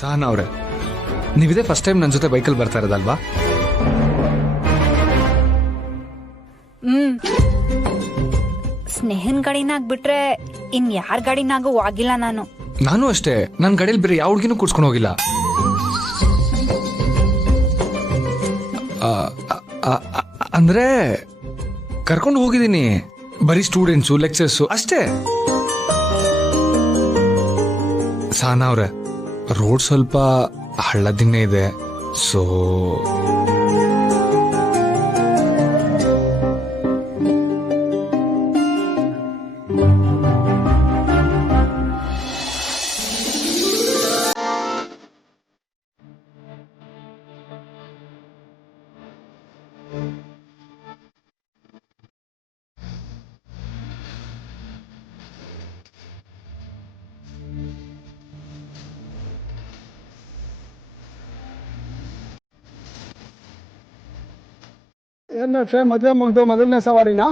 ಸಹನಾ ಅವ್ರೆ, ನೀವಿದೆ first time ನನ್ನ ಜೊತೆ ಬೈಕಲ್ಲಿ ಬರ್ತಾ ಇರೋದಲ್ವಾ? ಸ್ನೇಹನ್ ಗಾಡಿನಾಗ್ ಬಿಟ್ರೆ ಇನ್ ಯಾರ ಗಾಡಿನಾಗೂ ಆಗಿಲ್ಲ ನಾನು. ನಾನು ಅಷ್ಟೇ, ನನ್ನ ಗಾಡಿಯಲ್ಲಿ ಬೇರೆ ಯಾವ ಹುಡುಗಿನೂ ಕೂಡ್ಸ್ಕೊಂಡು ಹೋಗಿಲ್ಲ. ಅಂದ್ರೆ ಕರ್ಕೊಂಡು ಹೋಗಿದ್ದೀನಿ, ಬರೀ ಸ್ಟೂಡೆಂಟ್ಸು ಲೆಕ್ಚರ್ಸು ಅಷ್ಟೇ. ಸಹನಾ ಅವ್ರೆ, ರೋಡ್ ಸ್ವಲ್ಪ ಹಳ್ಳದಿನ್ನೇ ಇದೆ, ಸೊ ಮದುವೆ ಮುಗ್ದು ಮೊದಲನೇ ಸವಾರಿನಾ?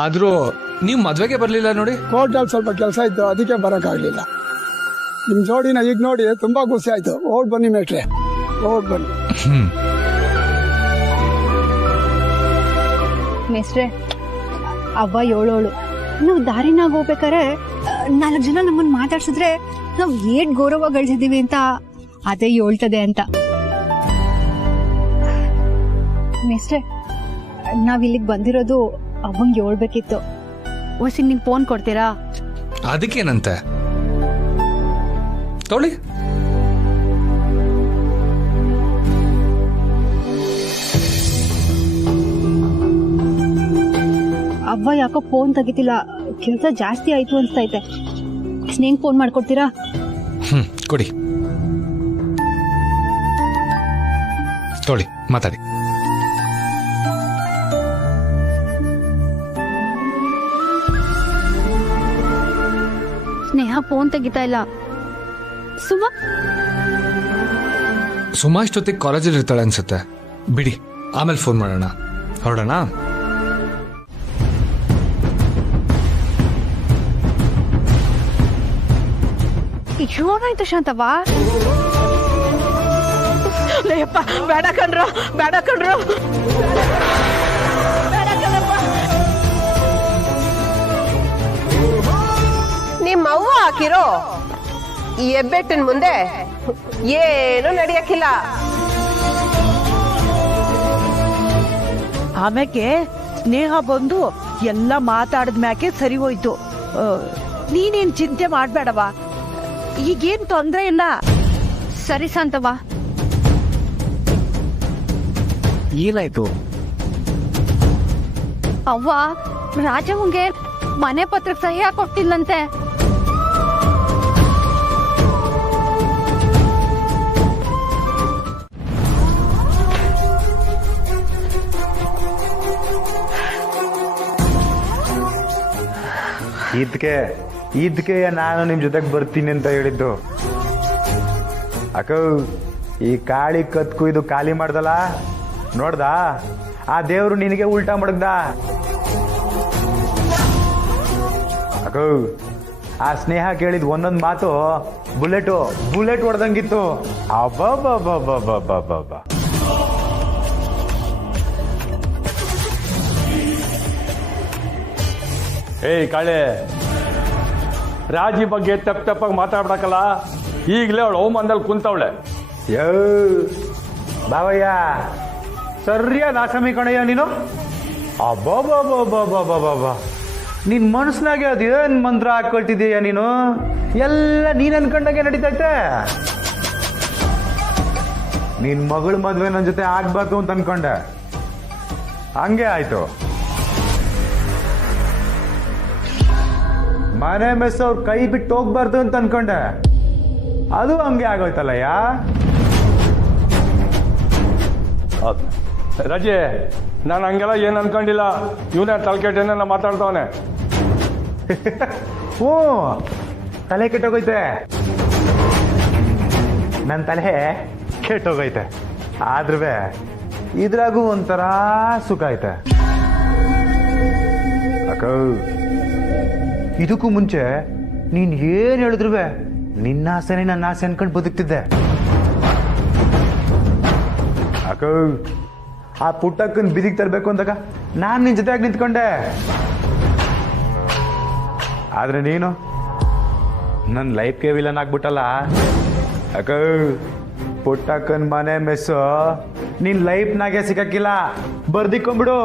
ಆದ್ರೂ ನೀವು ಮದ್ವೆಗೆ ಬರ್ಲಿಲ್ಲ ನೋಡಿ. ಕೋರ್ಟಲ್ಲಿ ಸ್ವಲ್ಪ ಕೆಲಸ ಇತ್ತು, ಅದಕ್ಕೆ ಬರೋಕ್ಕಾಗಲಿಲ್ಲ. ನಿಮ್ಮ ಜೋಡಿನ ಈಗ ನೋಡಿ ತುಂಬಾ ಖುಷಿ ಆಯ್ತು. ಓಡ್ ಬನ್ನಿ ಮೇಟ್ರೆ, ಓಡ್ ಬನ್ನಿ. ಮೇಸ್ಟ್ರೆ, ಅವ್ವ ಏಳೋಳು, ನಾವು ದಾರಿನಾಗ ಹೋಗ್ಬೇಕಾರೆ 4 ಜನ ನಮ್ಮನ್ನ ಮಾತಾಡ್ಸಿದ್ರೆ ನಾವ್ ಏಟ್ ಗೌರವ ಗಳಿಸಿದೀವಿ ಅಂತ ಅದೇ ಹೇಳ್ತದೆ ಅಂತ. ಮೇಸ್ಟ್ರೆ, ನಾವ್ ಇಲ್ಲಿಗೆ ಬಂದಿರೋದು ಅವಂಗ್ ಹೇಳ್ಬೇಕಿತ್ತು. ಹೊಸಿ ನಿಮ್ ಫೋನ್ ಕೊಡ್ತೀರಾ? ಅದಕ್ಕೇನಂತೆ, ತೊಳಿ. ಅವ್ವ ಯಾಕೋ ಫೋನ್ ತೆಗಿತಿಲ್ಲ, ಕೆಲಸ ಜಾಸ್ತಿ ಆಯ್ತು ಅನ್ಸ್ತೈತೆ. ಸ್ನೇಹ್ ಫೋನ್ ಮಾಡ್ಕೊಡ್ತೀರಾ? ಕೊಡಿ, ತೊಳಿ, ಮಾತಾಡಿ. ಸ್ನೇಹ ಫೋನ್ ತೆಗಿತಾ ಇಲ್ಲ. ಸುಮಾ ಇಷ್ಟೊತ್ತಿಗೆ ಕಾಲೇಜಲ್ಲಿ ಇರ್ತಾಳೆ ಅನ್ಸುತ್ತೆ. ಬಿಡಿ, ಆಮೇಲೆ ಫೋನ್ ಮಾಡೋಣ. ಹೊರಡೋಣ. ಏನಾಯ್ತು ಶಾಂತವ್ವ? ಬೇಡ ಕಣ್ರು, ಬೇಡ ಕಣ್ರು, ಬೇಡ ಕಣಪ್ಪ. ನಿಮ್ಮ ಅವ್ವ ಹಾಕಿರೋ ಈ ಹೆಬ್ಬೆಟ್ಟಿನ ಮುಂದೆ ಏನು ನಡೆಯಕ್ಕಿಲ್ಲ. ಆಮ್ಯಾಕೆ ಸ್ನೇಹ ಬಂದು ಎಲ್ಲ ಮಾತಾಡಿದ ಮ್ಯಾಕೆ ಸರಿ ಹೋಯ್ತು. ನೀನೇನ್ ಚಿಂತೆ ಮಾಡ್ಬೇಡವಾ, ಈಗೇನ್ ತೊಂದ್ರೆ ಇಲ್ಲ. ಸರಿ ಶಾಂತವ್ವ. ಏನಾಯ್ತು? ಅವ್ವ ರಾಜವಂಗೆ ಮನೆ ಪತ್ರಕ್ಕೆ ಸಹಿ ಹಾಕೊಟ್ಟಿಲ್ಲಂತೆ. ಇದಕ್ಕೆ ನಾನು ನಿಮ್ ಜೊತೆಗೆ ಬರ್ತೀನಿ ಅಂತ ಹೇಳಿದ್ದು. ಅಕ್ಕ, ಈ ಕಾಳಿ ಕತ್ಕು ಇದು ಖಾಲಿ ಮಾಡ್ದಲ್ಲ ನೋಡ್ದ, ಆ ದೇವ್ರು ನಿನಗೆ ಉಲ್ಟಾ ಮಡಗ್ದ. ಅಕ್ಕ, ಆ ಸ್ನೇಹ ಕೇಳಿದ್ ಒಂದೊಂದ್ ಮಾತು ಬುಲೆಟ್ ಹೊಡೆದಂಗಿತ್ತು. ಅಬ್ಬಬ್ಬಬ್ಬಬ್ಬಬ್ಬಬ್ಬ. ಏಯ್ ಕಾಳೆ, ರಾಜಿ ಬಗ್ಗೆ ತಪ್ಪಾಗಿ ಮಾತಾಡ್ಬೇಕಲ್ಲ. ಈಗಲೇ ಅವಳು ಅವಮಾನದಲ್ಲಿ ಕುಂತವಳೆ. ಯೋ ಬಾವಯ್ಯ, ಸರಿಯಾದ ಆಸಾಮಿ ಕಣಯ್ಯ ನೀನು. ಅಬ್ಬಬ್ಬಬ್ಬಬ್ಬಬ್ಬಬ್ಬ, ನಿನ್ ಮನಸ್ಸಿನಾಗೆ ಅದೇನ್ ಮಂತ್ರ ಹಾಕೊಳ್ತಿದೀಯ ನೀನು? ಎಲ್ಲ ನೀನ್ ಅನ್ಕೊಂಡಾಗೆ ನಡೀತೈತೆ. ನಿನ್ ಮಗಳ ಮದ್ವೆ ನನ್ನ ಜೊತೆ ಆಗ್ಬಾರ್ದು ಅಂತ ಅನ್ಕೊಂಡೆ, ಹಂಗೆ ಆಯ್ತು. ಮನೆ ಮೆಸ್ ಅವ್ರ ಕೈ ಬಿಟ್ಟು ಹೋಗ್ಬಾರ್ದು ಅಂತ ಅನ್ಕೊಂಡೆ, ಅದು ಹಂಗೆ ಆಗೋಯ್ತಲ್ಲಯ್ಯ. ರಜೆ, ನಾನು ಹಂಗೆಲ್ಲ ಏನು ಅನ್ಕೊಂಡಿಲ್ಲ. ಇವನೇ ತಲೆಕೆಟ್ಟೇನೆಲ್ಲ ಮಾತಾಡ್ತವನೆ. ಹ್ಞೂ, ತಲೆ ಕೆಟ್ಟೋಗೈತೆ. ನನ್ನ ತಲೆ ಕೆಟ್ಟೋಗೈತೆ, ಆದ್ರೂ ಇದ್ರಾಗೂ ಒಂಥರ ಸುಖ ಐತೆ. ಇದಕ್ಕೂ ಮುಂಚೆ ನೀನು ಏನು ಹೇಳಿದ್ರು ನಿನ್ನ ಆಸೆನೇ ನನ್ನ ಆಸೆ ಅನ್ಕೊಂಡು ಬದುಕ್ತಿದ್ದೆ. ಅಕ್ಕ ಆ ಪುಟ್ಟಕ್ಕನ್ ಬಿದಿಗೆ ತರಬೇಕು ಅಂದಾಗ ನಾನು ನಿನ್ನ ಜೊತೆಯಾಗಿ ನಿಂತ್ಕೊಂಡೆ. ಆದ್ರೆ ನೀನು ನನ್ನ ಲೈಫ್ಗೆ ವಿಲನ್ ಆಗ್ಬಿಟ್ಟಲ್ಲ. ಅಕ್ಕ ಪುಟ್ಟಕ್ಕನ್ ಮನೆ ಮೆಸ್ಸು ನಿನ್ ಲೈಫ್ನಾಗೆ ಸಿಕ್ಕಕ್ಕಿಲ್ಲ, ಬರ್ದಿಕೊಂಬಿಡು.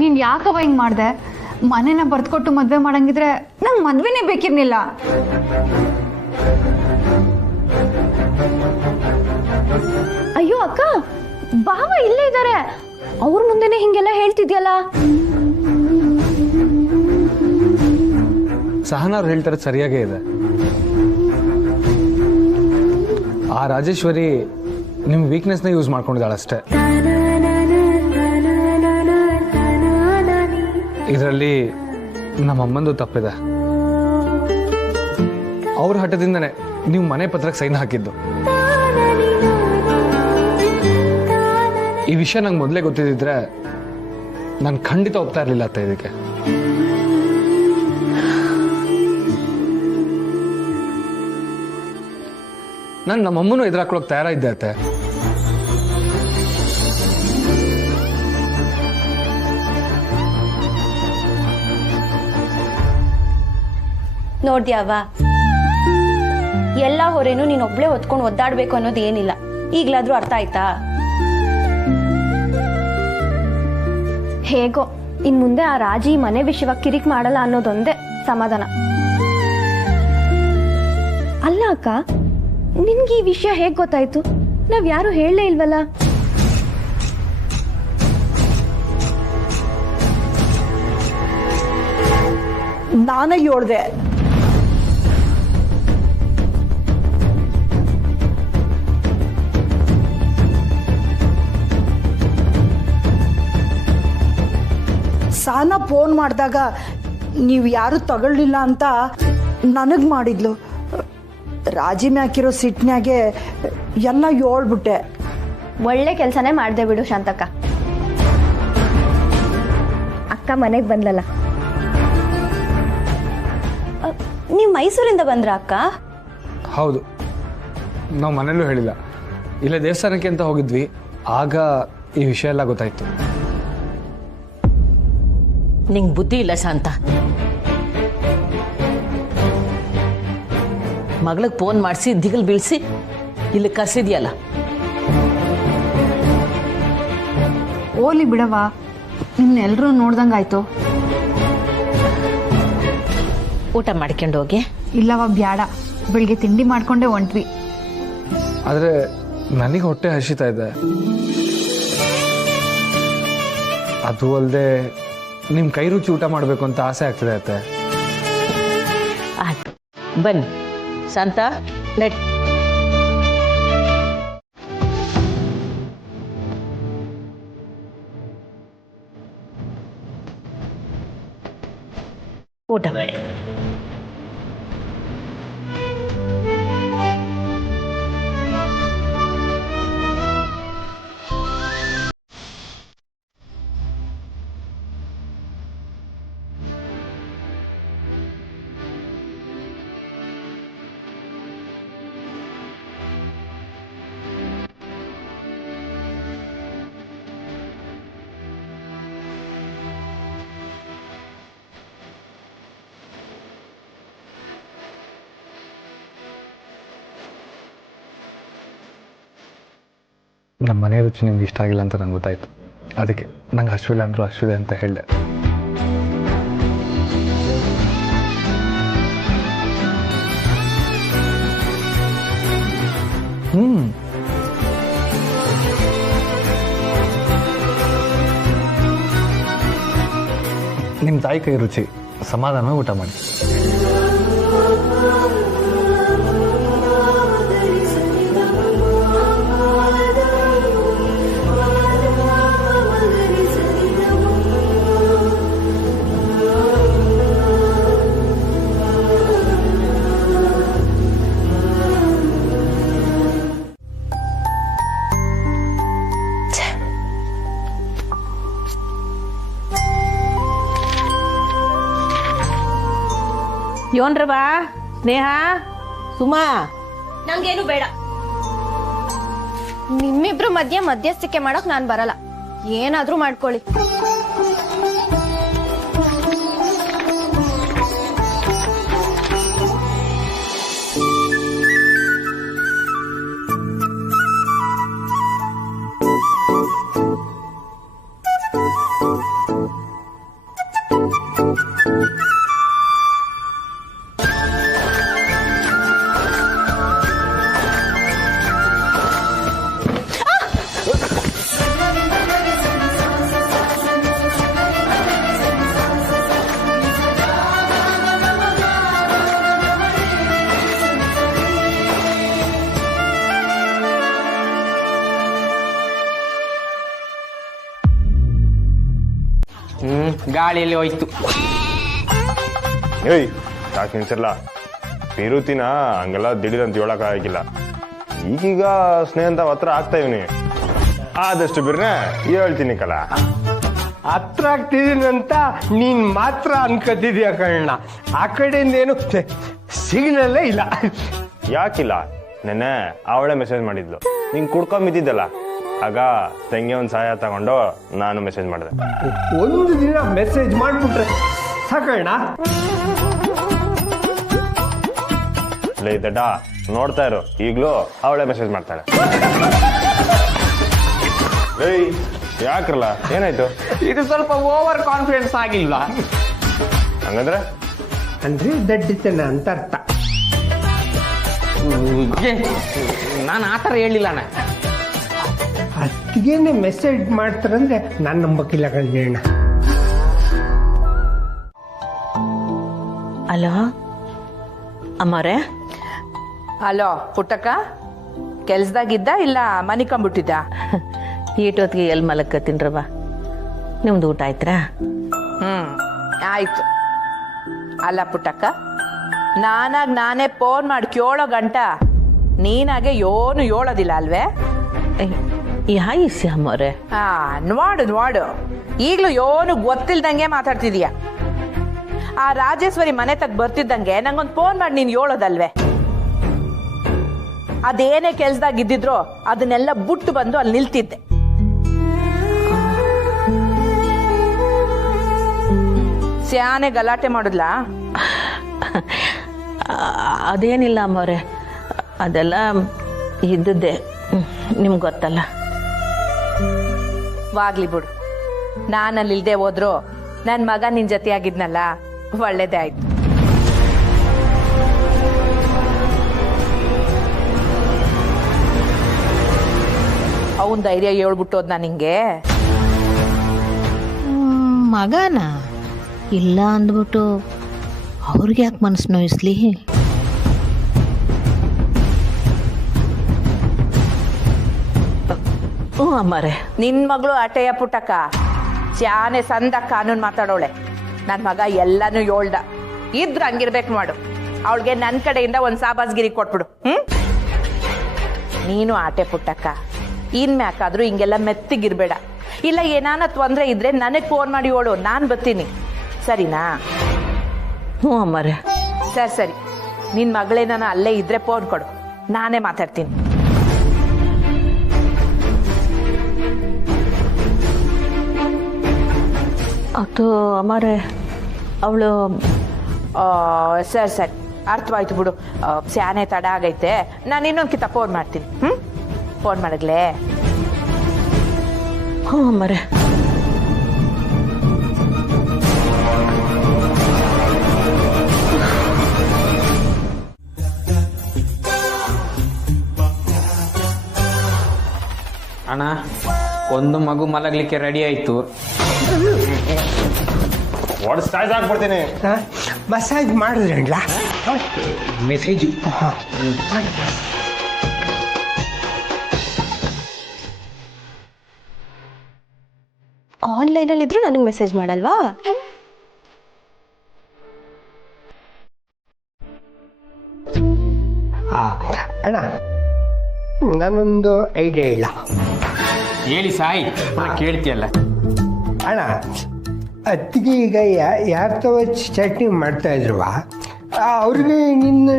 ನೀನ್ ಯಾಕವ ಹಿಂಗ್ ಮಾಡ್ದೆ? ಮನೆನ ಬರ್ದ್ಕೊಟ್ಟು ಮದ್ವೆ ಮಾಡಂಗಿದ್ರೆ ನಂಗೆ ಮದ್ವೆನೇ ಬೇಕಿರ್ಲಿಲ್ಲ. ಅಯ್ಯೋ ಅಕ್ಕ, ಬಾವ ಇಲ್ಲೇ ಇದ್ದಾರೆ, ಅವ್ರ ಮುಂದೆನೆ ಹಿಂಗೆಲ್ಲ ಹೇಳ್ತಿದ್ಯಲ್ಲ. ಸಹನಾ ಅವ್ರು ಹೇಳ್ತಾರೆ ಸರಿಯಾಗೇ ಇದೆ. ಆ ರಾಜೇಶ್ವರಿ ನಿಮ್ಮ ವೀಕ್ನೆಸ್ನ ಯೂಸ್ ಮಾಡ್ಕೊಂಡಿದ್ದಾಳಷ್ಟೇ. ಇದರಲ್ಲಿ ನಮ್ಮ ಅಮ್ಮಂದು ತಪ್ಪಿದೆ. ಅವ್ರ ಹಠದಿಂದನೇ ನೀವು ಮನೆ ಪತ್ರಕ್ಕೆ ಸೈನ್ ಹಾಕಿದ್ದು. ಈ ವಿಷಯ ನಂಗೆ ಮೊದಲೇ ಗೊತ್ತಿದ್ದಿದ್ರೆ ನಾನು ಖಂಡಿತ ಒಪ್ತಾ ಇರಲಿಲ್ಲ ಅತ್ತ ಇದಕ್ಕೆ. ನಾನು ನಮ್ಮಮ್ಮನೂ ಎದುರಾಕೊಳ್ಳೋಕೆ ತಯಾರಿದ್ದೆ ಅತ್ತೆ. ನೋಡ್ದ್ಯಾವ, ಎಲ್ಲ ಹೊರೆನೂ ನೀನೊಬ್ಳೆ ಹೊತ್ಕೊಂಡು ಒದ್ದಾಡ್ಬೇಕು ಅನ್ನೋದು ಏನಿಲ್ಲ. ಈಗ್ಲಾದ್ರೂ ಅರ್ಥ ಆಯ್ತಾ? ಹೇಗೋ ಇನ್ ಮುಂದೆ ಆ ರಾಜಿ ಮನೆ ವಿಷಯವಾಗಿ ಕಿರಿಕ್ ಮಾಡಲ್ಲ ಅನ್ನೋದೊಂದೇ ಸಮಾಧಾನ. ಅಲ್ಲ ಅಕ್ಕ, ನಿನ್ಗೆ ಈ ವಿಷಯ ಹೇಗ್ ಗೊತ್ತಾಯ್ತು? ನಾವ್ ಯಾರು ಹೇಳಲೇ ಇಲ್ವಲ್ಲ. ನಾನೇ ಹೇಳ್ದೆ. ಸಾನ ಫೋನ್ ಮಾಡಿದಾಗ ನೀವು ಯಾರು ತಗೊಳ್ಳಿಲ್ಲ ಅಂತ ನನಗೆ ಮಾಡಿದ್ಲು. ರಾಜಿ ಮ್ಯಾಕಿರೋ ಸಿಟ್ನ್ಯಾಗೆ ಎಲ್ಲ ಹೇಳ್ಬಿಟ್ಟೆ. ಒಳ್ಳೆ ಕೆಲಸನೇ ಮಾಡ್ದೆ ಬಿಡು ಶಾಂತಕ್ಕ. ಅಕ್ಕ ಮನೆಗೆ ಬಂದ್ಲಲ್ಲ. ನೀವು ಮೈಸೂರಿಂದ ಬಂದ್ರ ಅಕ್ಕ? ಹೌದು, ನಾವು ಮನೇಲೂ ಹೇಳಿಲ್ಲ. ಇಲ್ಲೇ ದೇವಸ್ಥಾನಕ್ಕೆ ಅಂತ ಹೋಗಿದ್ವಿ, ಆಗ ಈ ವಿಷಯ ಎಲ್ಲ ಗೊತ್ತಾಯ್ತು. ನಿಂಗೆ ಬುದ್ಧಿ ಇಲ್ಲ ಶಾಂತ. ಮಗಳಿಗೆ ಫೋನ್ ಮಾಡಿಸಿ ದಿಗಲ್ ಬೀಳ್ಸಿ ಇಲ್ಲಿ ಕರ್ಸಿದ್ಯಲ್ಲ. ಓಲಿ ಬಿಡವ, ನಿನ್ನೆಲ್ರೂ ನೋಡ್ದಂಗಾಯ್ತು. ಊಟ ಮಾಡ್ಕೊಂಡು ಹೋಗಿ. ಇಲ್ಲವ ಬ್ಯಾಡ, ಬೆಳಿಗ್ಗೆ ತಿಂಡಿ ಮಾಡ್ಕೊಂಡೆ ಹೊಂಟ್ವಿ. ಆದರೆ ನನಗೆ ಹೊಟ್ಟೆ ಹಸಿತಾ ಇದೆ. ಅದು ಅಲ್ಲದೆ ನಿಮ್ಮ ಕೈ ರುಚಿ ಊಟ ಮಾಡಬೇಕು ಅಂತ ಆಸೆ ಆಗ್ತದೆ ಅತ್ತೆ. ಆಯ್ತು ಬನ್ನಿ ಶಾಂತ, ನೆಟ್ ಊಟ ಮಾಡಿ. ನಮ್ಮ ಮನೆ ರುಚಿ ನಿಮ್ಗೆ ಇಷ್ಟ ಆಗಿಲ್ಲ ಅಂತ ನಂಗೆ ಗೊತ್ತಾಯಿತು. ಅದಕ್ಕೆ ನಂಗೆ ಹಸಿವಿಲ್ಲ ಅಂದರೂ ಹಸಿವಿದೆ ಅಂತ ಹೇಳಿದೆ. ನಿಮ್ಮ ತಾಯಿ ಕೈ ರುಚಿ, ಸಮಾಧಾನವಾಗಿ ಊಟ ಮಾಡಿ. ಯೋನ್ರವಾ ನೇಹ ಸುಮಾ, ನಂಗೇನು ಬೇಡ. ನಿಮ್ಮಿಬ್ರು ಮಧ್ಯಸ್ಥಿಕೆ ಮಾಡಕ್ ನಾನ್ ಬರಲ್ಲ. ಏನಾದ್ರೂ ಮಾಡ್ಕೊಳ್ಳಿ. ಗಾಳಿಯಲ್ಲಿ ಹೋಯ್ತು. ಏಯ್ ಯಾಕೆ ನಿಲ್ಸಿರ್ಲ? ವಿರುತಿನ ಹಂಗೆಲ್ಲ ದಿಢೀರ್ ಅಂತ ಹೇಳಕ್ ಆಗಿಲ್ಲ. ಈಗೀಗ ಸ್ನೇಹ ಅಂತ ಹತ್ರ ಆಗ್ತಾ ಇವನಿ. ಆದಷ್ಟು ಬಿರ್ನೆ ಹೇಳ್ತೀನಿ ಕಲ. ಹತ್ರ ಆಗ್ತಿದೀನಿ ಅಂತ ನೀನ್ ಮಾತ್ರ ಅನ್ಕೋತಿದ್ಯಾ ಕಣ್ಣ. ಆ ಕಡೆಯಿಂದ ಏನು ಸಿಗ್ನಲ್ಲೇ ಇಲ್ಲ. ಯಾಕಿಲ್ಲ? ನೆನ್ನೆ ಅವಳೇ ಮೆಸೇಜ್ ಮಾಡಿದ್ಲು, ನೀನ್ ಕುಡ್ಕೊಂಬಿದ್ದಿದ್ದಲ್ಲ, ಆಗ ತಂಗಿ ಒಂದು ಸಹಾಯ ತಗೊಂಡು ನಾನು ಮೆಸೇಜ್ ಮಾಡಿದೆ. ಒಂದು ದಿನ ಮೆಸೇಜ್ ಮಾಡ್ಬಿಟ್ರೆ ಸಾಕಣ್ಣ. ಲೇ ದಡ್ಡ, ನೋಡ್ತಾ ಇರು, ಈಗ್ಲೂ ಅವಳೇ ಮೆಸೇಜ್ ಮಾಡ್ತಾಳೆ. ಏಯ್ ಯಾಕ್ರಲ್ಲ, ಏನಾಯ್ತು? ಇದು ಸ್ವಲ್ಪ ಓವರ್ ಕಾನ್ಫಿಡೆನ್ಸ್ ಆಗಿಲ್ವಾ? ಹಂಗಂದ್ರೆ ಅಂದ್ರೆ ದಡ್ಡಿತನ ಅಂತ ಅರ್ಥ. ನಾನು ಆ ಥರ ಹೇಳಿಲ್ಲ ಅಣ್ಣ. ಅತ್ತಿಗೇನೆ ಮೆಸೇಜ್ ಮಾಡ್ತಾರಂದ್ರೆ ನಾನು ನಂಬಕ್ಕಿಲ್ಲ ಕಣ್ಣ. ಅಲೋ ಅಮ್ಮರೇ. ಅಲೋ ಪುಟ್ಟಕ್ಕ, ಕೆಲ್ಸದಾಗಿದ್ದ ಇಲ್ಲ ಮನಿಕೊಂಬಿಟ್ಟಿದ್ದ? ಈಟೊತ್ತಿಗೆ ಎಲ್ಲಿ ಮಲಕ್ಕತ್ತೀನ್ರವ. ನಿಮ್ದು ಊಟ ಆಯ್ತಾ? ಆಯ್ತು. ಅಲ್ಲ ಪುಟ್ಟಕ್ಕ, ನಾನೇ ಫೋನ್ ಮಾಡಿ ಕೇಳೋ ಗಂಟ ನೀನಾಗೆ ಏನು ಹೇಳೋದಿಲ್ಲ ಅಲ್ವೇ? ಯಾಯಿಸಿ ಅಮ್ಮವ್ರೆ. ನೋಡು ಈಗ್ಲೂ ಏನು ಗೊತ್ತಿಲ್ದಂಗೆ ಮಾತಾಡ್ತಿದೀಯ. ಆ ರಾಜೇಶ್ವರಿ ಮನೆ ತಗ ಬರ್ತಿದ್ದಂಗೆ ನಂಗೊಂದು ಫೋನ್ ಮಾಡಿ ನೀನ್ ಹೇಳೋದಲ್ವೇ? ಅದೇನೇ ಕೆಲ್ಸದಾಗ ಇದ್ದಿದ್ರು ಅದನ್ನೆಲ್ಲ ಬಿಟ್ಟು ಬಂದು ಅಲ್ಲಿ ನಿಲ್ತಿದ್ದೆ. ಸ್ಯಾನೆ ಗಲಾಟೆ ಮಾಡುದ್ಲಾ? ಅದೇನಿಲ್ಲ ಅಮ್ಮವ್ರೆ, ಅದೆಲ್ಲ ಇದ್ದದ್ದೇ, ನಿಮ್ಗೆ ಗೊತ್ತಲ್ಲ. ವಾಗ್ಲಿ ಬಿಡು, ನಾನಲ್ಲಿ ಇಲ್ದೆ ಹೋದ್ರು ನನ್ ಮಗ ನಿನ್ ಜೊತೆ ಆಗಿದ್ನಲ್ಲ, ಒಳ್ಳೇದೇ ಆಯ್ತು. ಅವನ್ ಧೈರ್ಯ ಹೇಳ್ಬಿಟ್ಟೋದ್ನ ನಿಂಗೆ? ಮಗನ ಇಲ್ಲ ಅಂದ್ಬಿಟ್ಟು ಅವ್ರಿಗೆ ಯಾಕೆ ಮನಸ್ಸು ನೋಯಿಸ್ಲಿ? ಅಮ್ಮರೇ, ನಿನ್ ಮಗಳು ಅಟೆಯ ಪುಟ್ಟಕ್ಕ ಚಾನೆ ಸಂದ ಕಾನೂನ್ ಮಾತಾಡೋಳೆ. ನನ್ ಮಗ ಎಲ್ಲಾನು ಹೇಳ್ದ, ಇದ್ರ ಹಂಗಿರ್ಬೇಕು ಮಾಡು. ಅವಳಿಗೆ ನನ್ ಕಡೆಯಿಂದ ಒಂದ್ ಸಾಬಾಸ್ಗಿರಿ ಕೊಟ್ಬಿಡು. ನೀನು ಆಟೆ ಪುಟ್ಟಕ್ಕ, ಇನ್ಮ್ಯಾಕಾದ್ರೂ ಹಿಂಗೆಲ್ಲ ಮೆತ್ತಿಗಿರ್ಬೇಡ. ಇಲ್ಲ ಏನಾನ ತೊಂದ್ರೆ ಇದ್ರೆ ನನಗ್ ಫೋನ್ ಮಾಡಿ ಹೇಳು, ನಾನ್ ಬರ್ತೀನಿ. ಸರಿನಾ? ಹ್ಞೂ ಅಮ್ಮರೇ. ಸರಿ, ನಿನ್ ಮಗಳೇನಾನ ಅಲ್ಲೇ ಇದ್ರೆ ಫೋನ್ ಕೊಡು, ನಾನೇ ಮಾತಾಡ್ತೀನಿ. ಅದು ಅಮ್ಮರೇ, ಅವಳು ಸರಿ ಅರ್ಥವಾಯ್ತು ಬಿಡು. ಸ್ಯಾನೆ ತಡ ಆಗೈತೆ, ನಾನು ಇನ್ನೊಂದು ಕಿತ್ತ ಫೋನ್ ಮಾಡ್ತೀನಿ. ಫೋನ್ ಮಾಡಗ್ಲೇ? ಹ್ಞೂ ಮರೆ. ಅಣ್ಣ ಒಂದು ಮಗು ಮಲಗಲಿಕ್ಕೆ ರೆಡಿ ಆಯ್ತು. ಸಾಯ್ಸ್ ಹಾಕ್ಬಿಡ್ತೀನಿ. ಮಸಾಜ್ ಮಾಡಿದ್ರಲ್ಲ ಮೆಸೇಜ್. ಆನ್ಲೈನಲ್ಲಿ ಇದ್ರು ನನಗೆ ಮೆಸೇಜ್ ಮಾಡಲ್ವಾ? ಅಣ್ಣ ನಾನೊಂದು ಐಡಿಯಾ ಇಲ್ಲ. ಹೇಳಿ ಸಾಯಿ, ಕೇಳ್ತೀಯಲ್ಲ. ಅಣ್ಣ ಅತ್ತಿಗೆ ಈಗ ಯಾರ ತವ ಚಟ್ನಿ ಮಾಡ್ತಾ ಇದ್ರುವ ಅವ್ರಿಗೆ ನಿನ್ನ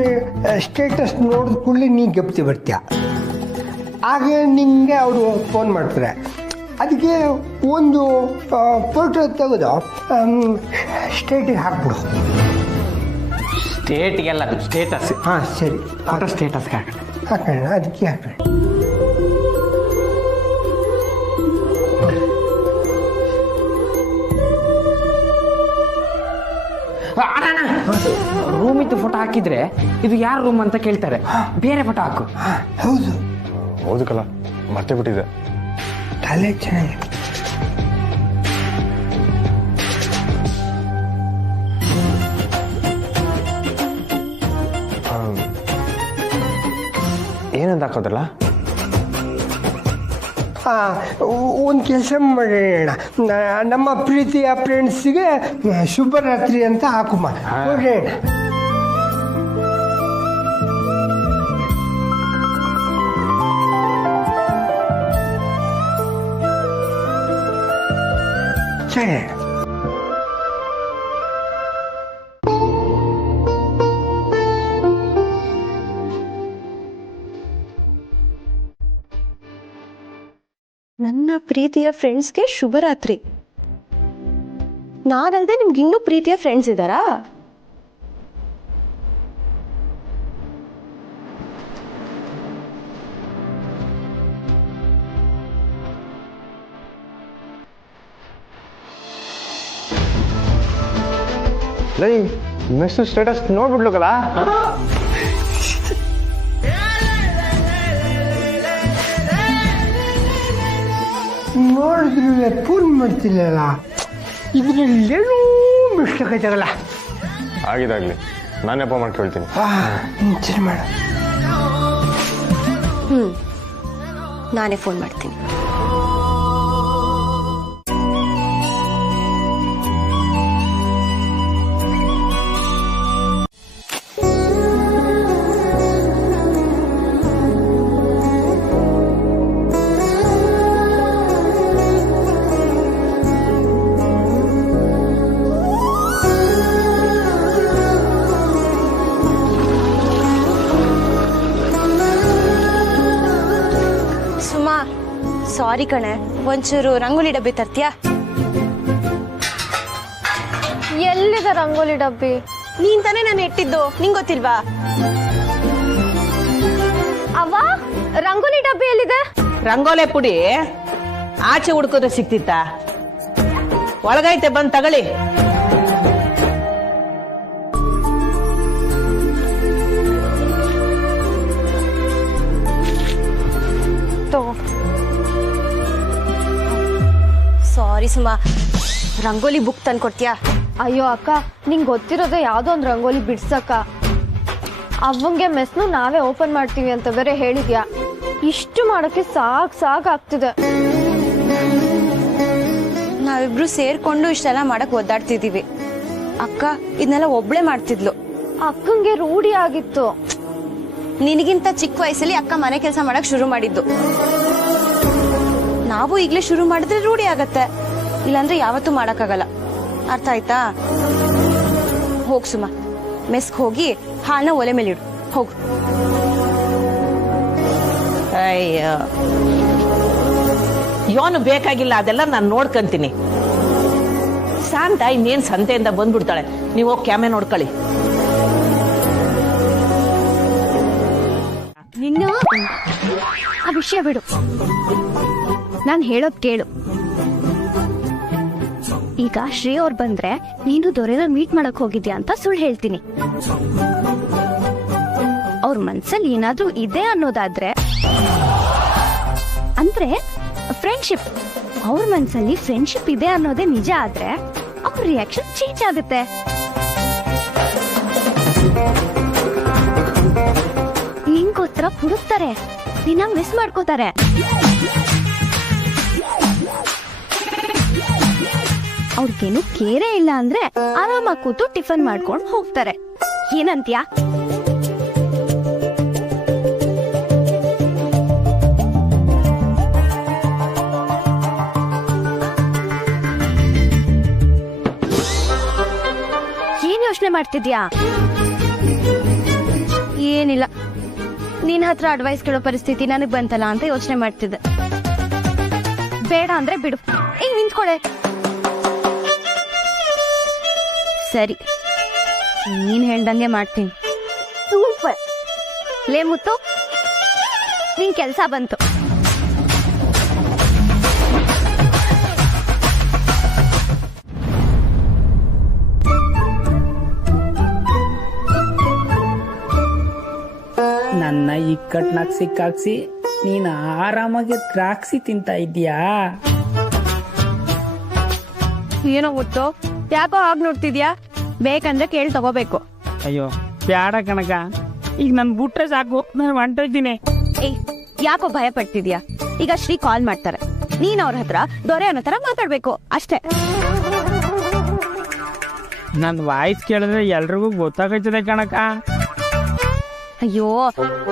ಸ್ಟೇಟಸ್ ನೋಡಿದ ಕೂಡಲೇ ನೀ ಗೆಪ್ತಿ ಬರ್ತೀಯ. ಆಗ ನಿಮಗೆ ಅವರು ಫೋನ್ ಮಾಡ್ತಾರೆ. ಅದಕ್ಕೆ ಒಂದು ಫೋಟೋ ತೆಗೆದು ಸ್ಟೇಟಿಗೆ ಹಾಕ್ಬಿಡು. ಸ್ಟೇಟ್ಗೆಲ್ಲ ಸ್ಟೇಟಸ್. ಹಾಂ ಸರಿ, ಫೋಟೋ ಸ್ಟೇಟಸ್ಗೆ ಹಾಕೋಣ. ಅದಕ್ಕೆ ಹಾಕೋಣ. ರೂಮ್ ಇದ್ದು ಫೋಟೋ ಹಾಕಿದ್ರೆ ಇದು ಯಾರ ರೂಮ್ ಅಂತ ಕೇಳ್ತಾರೆ. ಬೇರೆ ಫೋಟೋ ಹಾಕು. ಹೌದು ಹೌದು ಕಲ, ಮತ್ತೆ ಬಿಟ್ಟಿದೆ. ತಲೆ ಚೆನ್ನಾಗಿ. ಏನಂತ ಹಾಕೋದಲ್ಲ? ಒಂದು ಕೆಲಸ ಮಾಡೋಣ, ನಮ್ಮ ಪ್ರೀತಿಯ ಫ್ರೆಂಡ್ಸಿಗೆ ಶುಭರಾತ್ರಿ ಅಂತ ಹಾಕುಮ್ಮ. ನೋಡೋಣ. ಸರಿ. ನನ್ನ ಪ್ರೀತಿಯ ಫ್ರೆಂಡ್ಸ್ಗೆ ಶುಭರಾತ್ರಿ. ನಾನಲ್ದೆ ನಿಮ್ಗೆ ಇನ್ನೂ ಪ್ರೀತಿಯ ಫ್ರೆಂಡ್ಸ್ ಇದ್ದಾರಾ? ಲೈ ಮೆಸ್ ಸ್ಟೇಟಸ್ ನೋಡ್ಬಿಡ್ಲಕ್ಕಲ್ಲ. ನೋಡಿದ್ರೆ ಫೋನ್ ಮಾಡ್ತಿಲ್ಲಲ್ಲ, ಇದರಲ್ಲೇನೂ ಮಿಸ್ಟೇಕ್ ಆಯ್ತಾಗಲ್ಲ. ಆಗಿದಾಗ್ಲಿ, ನಾನು ನೆಪ ಮಾಡಿ ಕೇಳ್ತೀನಿ. ಸರಿ ಮಾಡ. ನಾನೇ ಫೋನ್ ಮಾಡ್ತೀನಿ. ಸಾರಿ ಕಣೆ, ಒಂಚೂರು ರಂಗೋಲಿ ಡಬ್ಬಿ ತರ್ತೀಯಾ? ಎಲ್ಲಿದೆ ರಂಗೋಲಿ ಡಬ್ಬಿ? ನೀನ್ ತಾನೇ ನಾನು ಇಟ್ಟಿದ್ದು, ನಿಂಗೆ ಗೊತ್ತಿಲ್ವಾ? ಅವ್ವ, ರಂಗೋಲಿ ಡಬ್ಬಿ ಎಲ್ಲಿದೆ? ರಂಗೋಲೆ ಪುಡಿ ಆಚೆ ಹುಡ್ಕೋದ್ರೆ ಸಿಕ್ತಿತ್ತ? ಒಳಗೈತೆ, ಬಂದ್ ತಗೊಳ್ಳಿ. ಸಾರಿ ಸುಮಾ, ರಂಗೋಲಿ ಬುಕ್ ತಂದ್ಕೊಡ್ತೀಯಾ? ಅಯ್ಯೋ ಅಕ್ಕ, ನಿಂಗೆ ಗೊತ್ತಿರೋದು ಯಾವುದೋ ಒಂದು ರಂಗೋಲಿ ಬಿಡ್ಸಕ್ಕ. ಅವಂಗೆ ಮೆಸ್ನು ನಾವೇ ಓಪನ್ ಮಾಡ್ತೀವಿ ಅಂತ ಬೇರೆ ಹೇಳಿದ್ಯಾ. ಇಷ್ಟು ಮಾಡೋಕ್ಕೆ ಸಾಕಾಗ್ತಿದೆ. ನಾವಿಬ್ರು ಸೇರ್ಕೊಂಡು ಇಷ್ಟೆಲ್ಲ ಮಾಡಕ್ ಒದ್ದಾಡ್ತಿದೀವಿ. ಅಕ್ಕ ಇದನ್ನೆಲ್ಲ ಒಬ್ಳೆ ಮಾಡ್ತಿದ್ಲು. ಅಕ್ಕಂಗೆ ರೂಢಿ ಆಗಿತ್ತು. ನಿನಗಿಂತ ಚಿಕ್ಕ ವಯಸ್ಸಲ್ಲಿ ಅಕ್ಕ ಮನೆ ಕೆಲಸ ಮಾಡಕ್ ಶುರು ಮಾಡಿದ್ದು. ನಾವು ಈಗಲೇ ಶುರು ಮಾಡಿದ್ರೆ ರೂಢಿ ಆಗತ್ತೆ, ಇಲ್ಲಾಂದ್ರೆ ಯಾವತ್ತೂ ಮಾಡಕ್ಕಾಗಲ್ಲ. ಅರ್ಥ ಆಯ್ತಾ? ಹೋಗ್ ಸುಮ, ಮೆಸ್ಗೆ ಹೋಗಿ ಹಾಲನ್ನ ಒಲೆ ಮೇಲೆ ಇಡು. ಹೋಗು. ಅಯ್ಯೋ, ಯೋನು ಬೇಕಾಗಿಲ್ಲ, ಅದೆಲ್ಲ ನಾನು ನೋಡ್ಕೊಂತೀನಿ. ಶಾಂತ ಇನ್ನೇನ್ ಸಂತೆಯಿಂದ ಬಂದ್ಬಿಡ್ತಾಳೆ. ನೀವು ಹೋಗಿ ಕ್ಯಾಮೆ ನೋಡ್ಕೊಳ್ಳಿ. ನಿನ್ನ ಆ ವಿಷಯ ಬಿಡು, ನಾನು ಹೇಳೋದ್ ಕೇಳು. ಈಗ ಶ್ರೀ ಅವ್ರು ಬಂದ್ರೆ ನೀನು ದೊರೆನ ಮೀಟ್ ಮಾಡಕ್ ಹೋಗಿದ್ಯಾ ಅಂತ ಸುಳ್ಳು ಹೇಳ್ತೀನಿ. ಅವ್ರ ಮನ್ಸಲ್ಲಿ ಏನಾದ್ರೂ ಇದೆ ಅನ್ನೋದಾದ್ರೆ ಅಂದ್ರೆ ಫ್ರೆಂಡ್ಶಿಪ್, ಅವ್ರ ಮನ್ಸಲ್ಲಿ ಫ್ರೆಂಡ್ಶಿಪ್ ಇದೆ ಅನ್ನೋದೇ ನಿಜ ಆದ್ರೆ ಅವ್ರ ರಿಯಾಕ್ಷನ್ ಚೇಂಜ್ ಆಗುತ್ತೆ. ನಿಂಗೋಸ್ಕರ ಹುಡುಕ್ತಾರೆ, ನಿನ್ನ ಮಿಸ್ ಮಾಡ್ಕೋತಾರೆ. ಅವ್ರಿಗೇನು ಕೇರೇ ಇಲ್ಲ ಅಂದ್ರೆ ಆರಾಮಾಗಿ ಕೂತು ಟಿಫನ್ ಮಾಡ್ಕೊಂಡು ಹೋಗ್ತಾರೆ. ಏನಂತ್ಯಾ? ಏನ್ ಯೋಚನೆ ಮಾಡ್ತಿದ್ಯಾ? ಏನಿಲ್ಲ, ನಿನ್ ಹತ್ರ ಅಡ್ವೈಸ್ ಕೇಳೋ ಪರಿಸ್ಥಿತಿ ನನಗ್ ಬಂತಲ್ಲ ಅಂತ ಯೋಚನೆ ಮಾಡ್ತಿದ್ದೆ. ಬೇಡ ಅಂದ್ರೆ ಬಿಡು, ಈಗ ನಿಂತ್ಕೊಳೆ. ಸರಿ, ನೀನ್ ಹೇಳ್ದಂಗೆ ಮಾಡ್ತೀನಿ. ಸೂಪರ್. ಲೇ ಮುತ್ತು, ನಿನ್ ಕೆಲ್ಸ ಬಂತು. ನನ್ನ ಇಕ್ಕಟ್ನಾಗ ಸಿಕ್ಕಾಕ್ಸಿ ನೀನು ಆರಾಮಾಗಿ ದ್ರಾಕ್ಷಿ ತಿಂತ ಇದ್ದೀಯಾ? ಏನೋ ಮುತ್ತು, ಯಾಕೋ ಆಗ್ ನೋಡ್ತಿದ್ಯಾ? ಬೇಕಂದ್ರೆ ಕೇಳಿ ತಗೋಬೇಕು. ಅಯ್ಯೋ ಬ್ಯಾಡ ಕಣಕ, ಈಗ ನನ್ ಬಿಟ್ರೆ ಸಾಕು, ನಾನು ಹೊಂಟಿದ್ದೀನಿ. ಏಯ್, ಯಾಕೋ ಭಯ ಪಡ್ತಿದ್ಯಾ? ಈಗ ಶ್ರೀ ಕಾಲ್ ಮಾಡ್ತಾರೆ, ನೀನ್ ಅವ್ರ ಹತ್ರ ದೊರೆ ಅನ್ನೋ ತರ ಮಾತಾಡ್ಬೇಕು ಅಷ್ಟೇ. ನನ್ ವಾಯ್ಸ್ ಕೇಳಿದ್ರೆ ಎಲ್ರಿಗೂ ಗೊತ್ತಾಗೈತದೆ ಕಣಕ. ಅಯ್ಯೋ,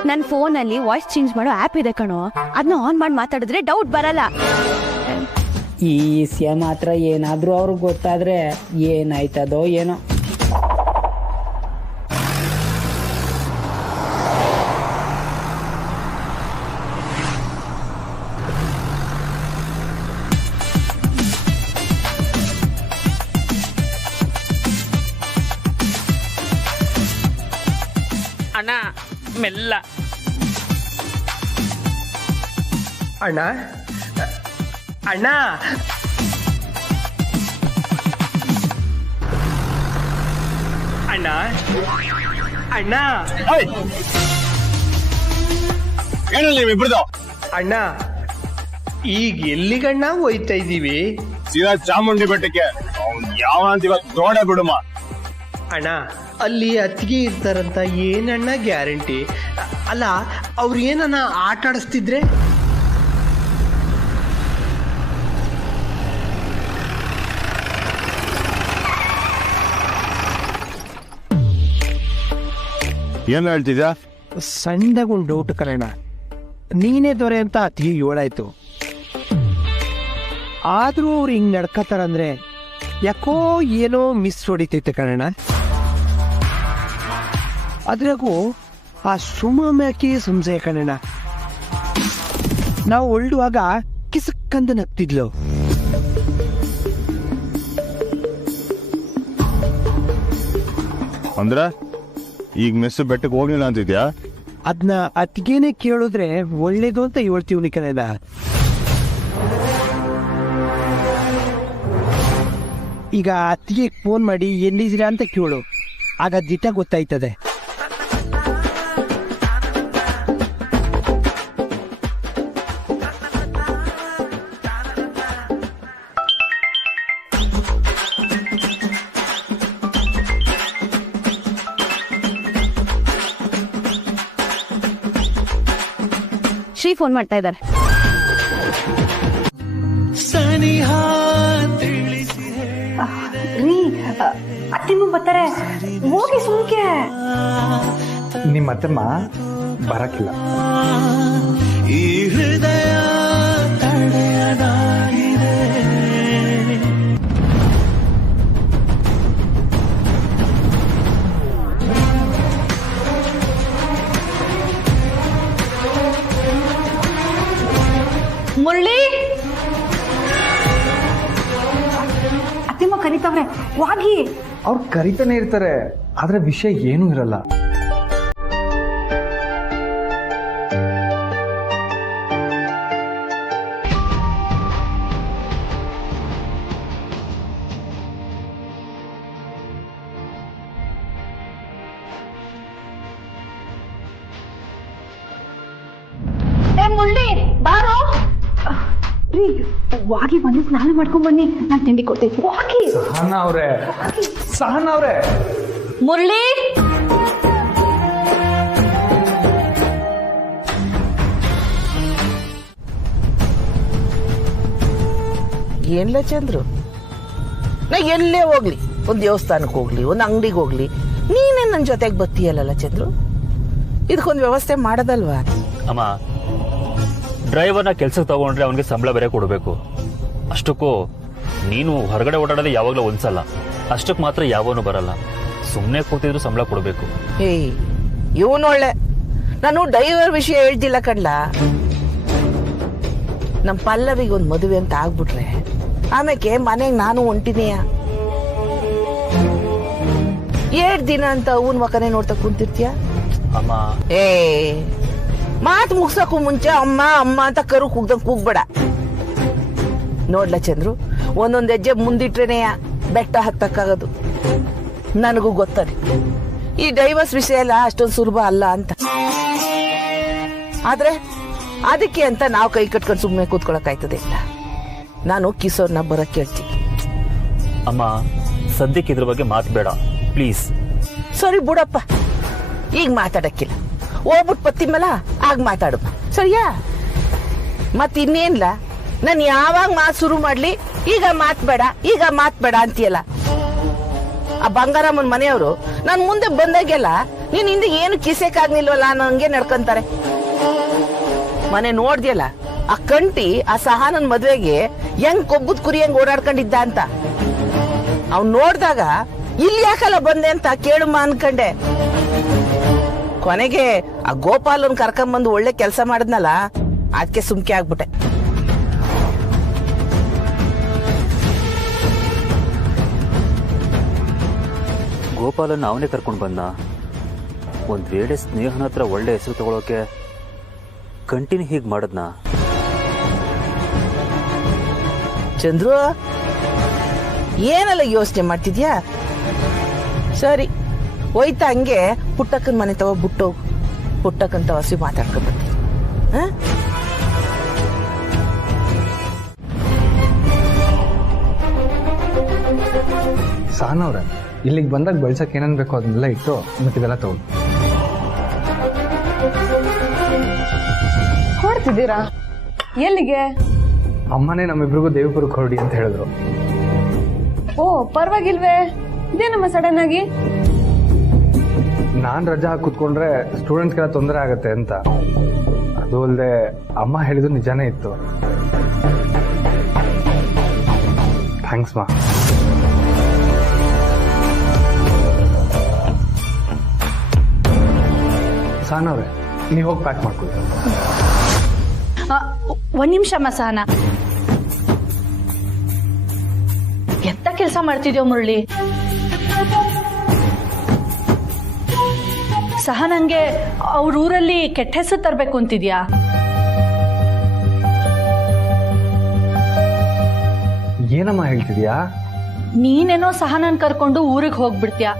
ನನ್ ಫೋನ್ ಅಲ್ಲಿ ವಾಯ್ಸ್ ಚೇಂಜ್ ಮಾಡೋ ಆಪ್ ಇದೆ ಕಣೋ, ಅದನ್ನ ಆನ್ ಮಾಡಿ ಮಾತಾಡಿದ್ರೆ ಡೌಟ್ ಬರಲ್ಲ. ಈ ವಿಷಯ ಮಾತ್ರ ಏನಾದ್ರೂ ಅವ್ರಿಗೆ ಗೊತ್ತಾದ್ರೆ ಏನಾಯ್ತದೋ ಏನೋ. ಅಣ್ಣ ಮೆಲ್ಲ. ಅಣ್ಣ ಅಣ್ಣ ಅಣ್ಣ ಅಣ್ಣ ಏನಿಬ್ರದು? ಅಣ್ಣ, ಈಗ ಎಲ್ಲಿಗಣ್ಣ ಹೋಯ್ತಾ ಇದ್ದೀವಿ? ಸೀದಾ ಚಾಮುಂಡಿ ಬೆಟ್ಟಕ್ಕೆ. ಯಾವ ಅಂತ ಇವತ್ತು ನೋಡೇ ಬಿಡುಮ. ಅಣ್ಣ, ಅಲ್ಲಿ ಅತ್ತಿಗೆ ಇರ್ತಾರಂತ ಏನಣ್ಣ ಗ್ಯಾರಂಟಿ? ಅಲ್ಲ, ಅವ್ರು ಏನನ್ನ ಆಟ ಆಡಿಸ್ತಿದ್ರೆ? ಏನ್ ಹೇಳ್ತಿದ್ಯಾ? ಸಣ್ಣಗೊಂದು ಡೌಟ್ ಕರೆಣ, ನೀನೇ ದೊರೆ ಅಂತ ಅತ್ತಿಗೆ ಏಳಾಯ್ತು. ಆದ್ರೂ ಅವ್ರು ಹಿಂಗ್ ನಡ್ಕತಾರಂದ್ರೆ ಯಾಕೋ ಏನೋ ಮಿಸ್ ಹೊಡಿತೈತೆ ಕಣ. ಅದ್ರಾಗೂ ಆ ಸುಮ ಮ್ಯಾಕೆ ಸಂಶಯ ಕಣ. ನಾವು ಒಳ್ಳುವಾಗ ಕಿಸಕ್ಕಂದ ನಗ್ತಿದ್ಲು. ಅಂದ್ರ ಈಗ ಮೆಸ್ಸು ಬೆಟ್ಟಕ್ಕೆ ಹೋಗ್ಲಿಲ್ಲ ಅಂತಿದ್ಯಾ? ಅದನ್ನ ಅತ್ತಿಗೆನೆ ಕೇಳಿದ್ರೆ ಒಳ್ಳೇದು ಅಂತ ಹೇಳ್ತೀವಿ ಕಣ. ಈಗ ಅತ್ತಿಗೆ ಫೋನ್ ಮಾಡಿ ಎಲ್ಲಿದ್ದೀರಾ ಅಂತ ಕೇಳು, ಆಗ ದಿಟ ಗೊತ್ತಾಯ್ತದೆ. ಶ್ರೀ ಫೋನ್ ಮಾಡ್ತಾ ಇದ್ದಾರೆ. ಅತ್ತೆಮ್ಮ ಬರ್ತಾರೆ, ಹೋಗಿ ಸುಮ್ಕೆ. ನಿಮ್ಮ ಅತ್ತೆಮ್ಮ ಬರಕಿಲ್ಲ. ಈ ಹೃದಯ ತಡೆಯದಾಗಿದೆ. ಮುರಳಿ, ಅತ್ತೆಮ್ಮ ಕರಿತಾವ್ರೆ, ವಾಗಿ. ಅವ್ರು ಕರಿತಾನೆ ಇರ್ತಾರೆ, ಆದ್ರೆ ವಿಷಯ ಏನೂ ಇರಲ್ಲ. ರೀ ಹೋಗಿ ಬಂದು ಸ್ನಾನ ಮಾಡ್ಕೊಂಡ್ ಬನ್ನಿ, ನಾನು ತಿಂಡಿ ಕೊಡ್ತೀನಿ. ಹೋಗಿ. ಸಹನಾ ಅವ್ರೆ ಮುರಳಿ, ಏನ್ಲ ಚಂದ್ರು, ನಾ ಎಲ್ಲೇ ಹೋಗ್ಲಿ, ಒಂದ್ ದೇವಸ್ಥಾನಕ್ಕೆ ಹೋಗ್ಲಿ, ಒಂದ್ ಅಂಗಡಿಗೆ ಹೋಗ್ಲಿ, ನೀನೇ ನನ್ನ ಜೊತೆಗೆ ಬತ್ತೀಯಲ್ಲ ಚಂದ್ರು. ಇದಕ್ಕೊಂದು ವ್ಯವಸ್ಥೆ ಮಾಡೋದಲ್ವಾ? ಅಮ್ಮ, ಡ್ರೈವರ್ನ ಕೆಲ್ಸಕ್ಕೆ ತಗೊಂಡ್ರೆ ಅವನಿಗೆ ಸಂಬಳ ಬೇರೆ ಕೊಡಬೇಕು. ಅಷ್ಟಕ್ಕೂ ನೀನು ಹೊರಗಡೆ ಓಡಾಡೋದೇ ಯಾವಾಗಲೂ ಒಂದ್ಸಲ, ಅಷ್ಟಕ್ಕೆ ಮಾತ್ರ ಯಾವನು ಬರಲ್ಲ. ಸುಮ್ಮನೆ ಕೂತಿದ್ರು ಸಂಬಳ ಕೊಡಬೇಕು. ಏಯ್, ಇವನೊಳ್ಳೆ, ನಾನು ಡ್ರೈವರ್ ವಿಷಯ ಹೇಳ್ತಿಲ್ಲ ಕಣ್ಲ. ನಮ್ಮ ಪಲ್ಲವಿಗೆ ಒಂದು ಮದುವೆ ಅಂತ ಆಗ್ಬಿಟ್ರೆ ಆಮೇಲೆ ಮನೆಗೆ ನಾನು ಹೊಂಟಿದೀಯ. 7 ದಿನ ಅಂತ ಅವನ್ ಮಕನೇ ನೋಡ್ತಾ ಕುಂತಿರ್ತೀಯ. ಅಮ್ಮ, ಏ ಮಾತು ಮುಗ್ಸಕ್ಕೂ ಮುಂಚೆ ಅಮ್ಮ ಅಮ್ಮ ಅಂತ ಕರು ಕೂಗ್ದಂಗ್ ಕೂಗ್ಬೇಡ. ನೋಡ್ಲ ಚಂದ್ರು, ಒಂದೊಂದ್ ಹೆಜ್ಜೆ ಮುಂದಿಟ್ರೇನೆ ಬೆಟ್ಟ ಹತ್ತಕ್ಕಾಗದು. ನನಗೂ ಗೊತ್ತದೆ ಈ ಡೈವರ್ಸ್ ವಿಷಯ ಎಲ್ಲ ಅಷ್ಟೊಂದು ಸುಲಭ ಅಲ್ಲ ಅಂತ. ಆದ್ರೆ ಅದಕ್ಕೆ ಅಂತ ನಾವು ಕೈ ಕಟ್ಕೊಂಡು ಸುಮ್ಮನೆ ಕೂತ್ಕೊಳಕಾಯ್ತದೆ ಇಲ್ಲ. ನಾನು ಕಿಸೋರ್ನ ಬರಕ್ ಕೇಳ್ತೀನಿ. ಅಮ್ಮ, ಸದ್ಯಕ್ಕೆ ಇದ್ರ ಬಗ್ಗೆ ಮಾತಬೇಡ ಪ್ಲೀಸ್. ಸರಿ ಬಿಡಪ್ಪ, ಈಗ ಮಾತಾಡಕ್ಕಿಲ್ಲ. ಹೋಗ್ಬಿಟ್ಟು ಪತ್ತಿಮಲ್ಲ ಆಗ ಮಾತಾಡು, ಸರಿಯಾ? ಮತ್ ಇನ್ನೇನ್ಲ, ನಾನು ಯಾವಾಗ ಮಾತು ಶುರು ಮಾಡ್ಲಿ ಈಗ ಮಾತ್ಬೇಡ ಈಗ ಮಾತ್ಬೇಡ ಅಂತೀಯಲ್ಲ. ಆ ಬಂಗಾರಮ್ಮನ ಮನೆಯವರು ನನ್ ಮುಂದೆ ಬಂದಾಗೆಲ್ಲ ನೀನ್ ಹಿಂದೆ ಏನು ಕಿಸೆಕಾಗ್ನಿಲ್ವಲ್ಲ ಅನ್ನೋಂಗೆ ನಡ್ಕೊಂತಾರೆ. ಮನೆ ನೋಡ್ದಿಯಲ್ಲ, ಆ ಕಂಟಿ ಆ ಸಹನನ್ ಮದ್ವೆಗೆ ಹೆಂಗ್ ಕೊಬ್ಬುದ್ ಕುರಿ ಹೆಂಗ್ ಓಡಾಡ್ಕೊಂಡಿದ್ದ ಅಂತ. ಅವ್ನ್ ನೋಡ್ದಾಗ ಇಲ್ಲಿ ಯಾಕಲ್ಲ ಬಂದೆ ಅಂತ ಕೇಳುಮ ಅನ್ಕಂಡೆ. ಕೊನೆಗೆ ಆ ಗೋಪಾಲನ್ ಕರ್ಕೊಂಬಂದು ಒಳ್ಳೆ ಕೆಲಸ ಮಾಡಿದ್ನಲ್ಲ, ಅದಕ್ಕೆ ಸುಮ್ಕೆ ಆಗ್ಬಿಟ್ಟೆ. ಗೋಪಾಲನ್ನ ಅವನೇ ಕರ್ಕೊಂಡು ಬಂದ. ಒಂದ್ ವೇಳೆ ಸ್ನೇಹನ ಹತ್ರ ಒಳ್ಳೆ ಹೆಸರು ತಗೊಳಕ್ಕೆ ಕಂಟಿನ್ಯೂ ಹೀಗ್ ಮಾಡದ್ನಾ? ಚಂದ್ರು, ಏನೆಲ್ಲ ಯೋಚನೆ ಮಾಡ್ತಿದ್ಯಾ? ಸರಿ, ಹೋಯ್ತಾ ಹಂಗೆ ಪುಟ್ಟಕ್ಕನ ಮನೆ ತಗೋ ಬಿಟ್ಟು ಪುಟ್ಟಕ್ಕಂತ ಹಸಿ ಮಾತಾಡ್ಕೊಂಡ್ ಬರ್ತೀನಿ. ಸಹನಾ ಅವ್ರೆ, ಇಲ್ಲಿಗೆ ಬಂದಾಗ ಬೆಳ್ಸಕ್ಕೆ ಏನೇನು ಬೇಕೋ ಅದನ್ನೆಲ್ಲ ಇಟ್ಟು ಮತ್ತಿದೆಲ್ಲ ತಗೊಂಡು ಹೊರಡ್ತಿದ್ದೀರಾ? ಎಲ್ಲಿಗೆ? ಅಮ್ಮನೇ ನಮ್ಮಿಬ್ರಿಗೂ ದೇವಪುರಕ್ಕೆ ಹೊರಡಿ ಅಂತ ಹೇಳಿದ್ರು. ಓ, ಪರವಾಗಿಲ್ವೇ? ಇದೇನಮ್ಮ ಸಡನ್ ಆಗಿ? ನಾನ್ ರಜಾ ಹಾಕಿ ಕೂತ್ಕೊಂಡ್ರೆ ಸ್ಟೂಡೆಂಟ್ಸ್ಗೆಲ್ಲ ತೊಂದರೆ ಆಗತ್ತೆ ಅಂತ. ಅದು ಅಲ್ಲದೆ ಅಮ್ಮ ಹೇಳಿದ್ರು ನಿಜಾನೇ ಇತ್ತು. ಥ್ಯಾಂಕ್ಸ್ ಮಾ. ಸಹನಾ ಅವ್ರೆ, ನೀವು ಹೋಗಿ ಪ್ಯಾಕ್ ಮಾಡ್ಕೊಳ್ಳಿ. ಒಂದ್ ನಿಮಿಷ ಸಹನ, ಎಂತ ಕೆಲಸ ಮಾಡ್ತಿದ್ಯೋ ಮುರಳಿ? ಸಹನಂಗೆ ಅವ್ರ ಊರಲ್ಲಿ ಕೆಟ್ಟ ಹೆಸರು ತರಬೇಕು ಅಂತಿದ್ಯಾ? ಏನಮ್ಮ ಹೇಳ್ತಿದ್ಯಾ? ನೀನೇನೋ ಸಹನನ್ ಕರ್ಕೊಂಡು ಊರಿಗೆ ಹೋಗ್ಬಿಡ್ತೀಯ,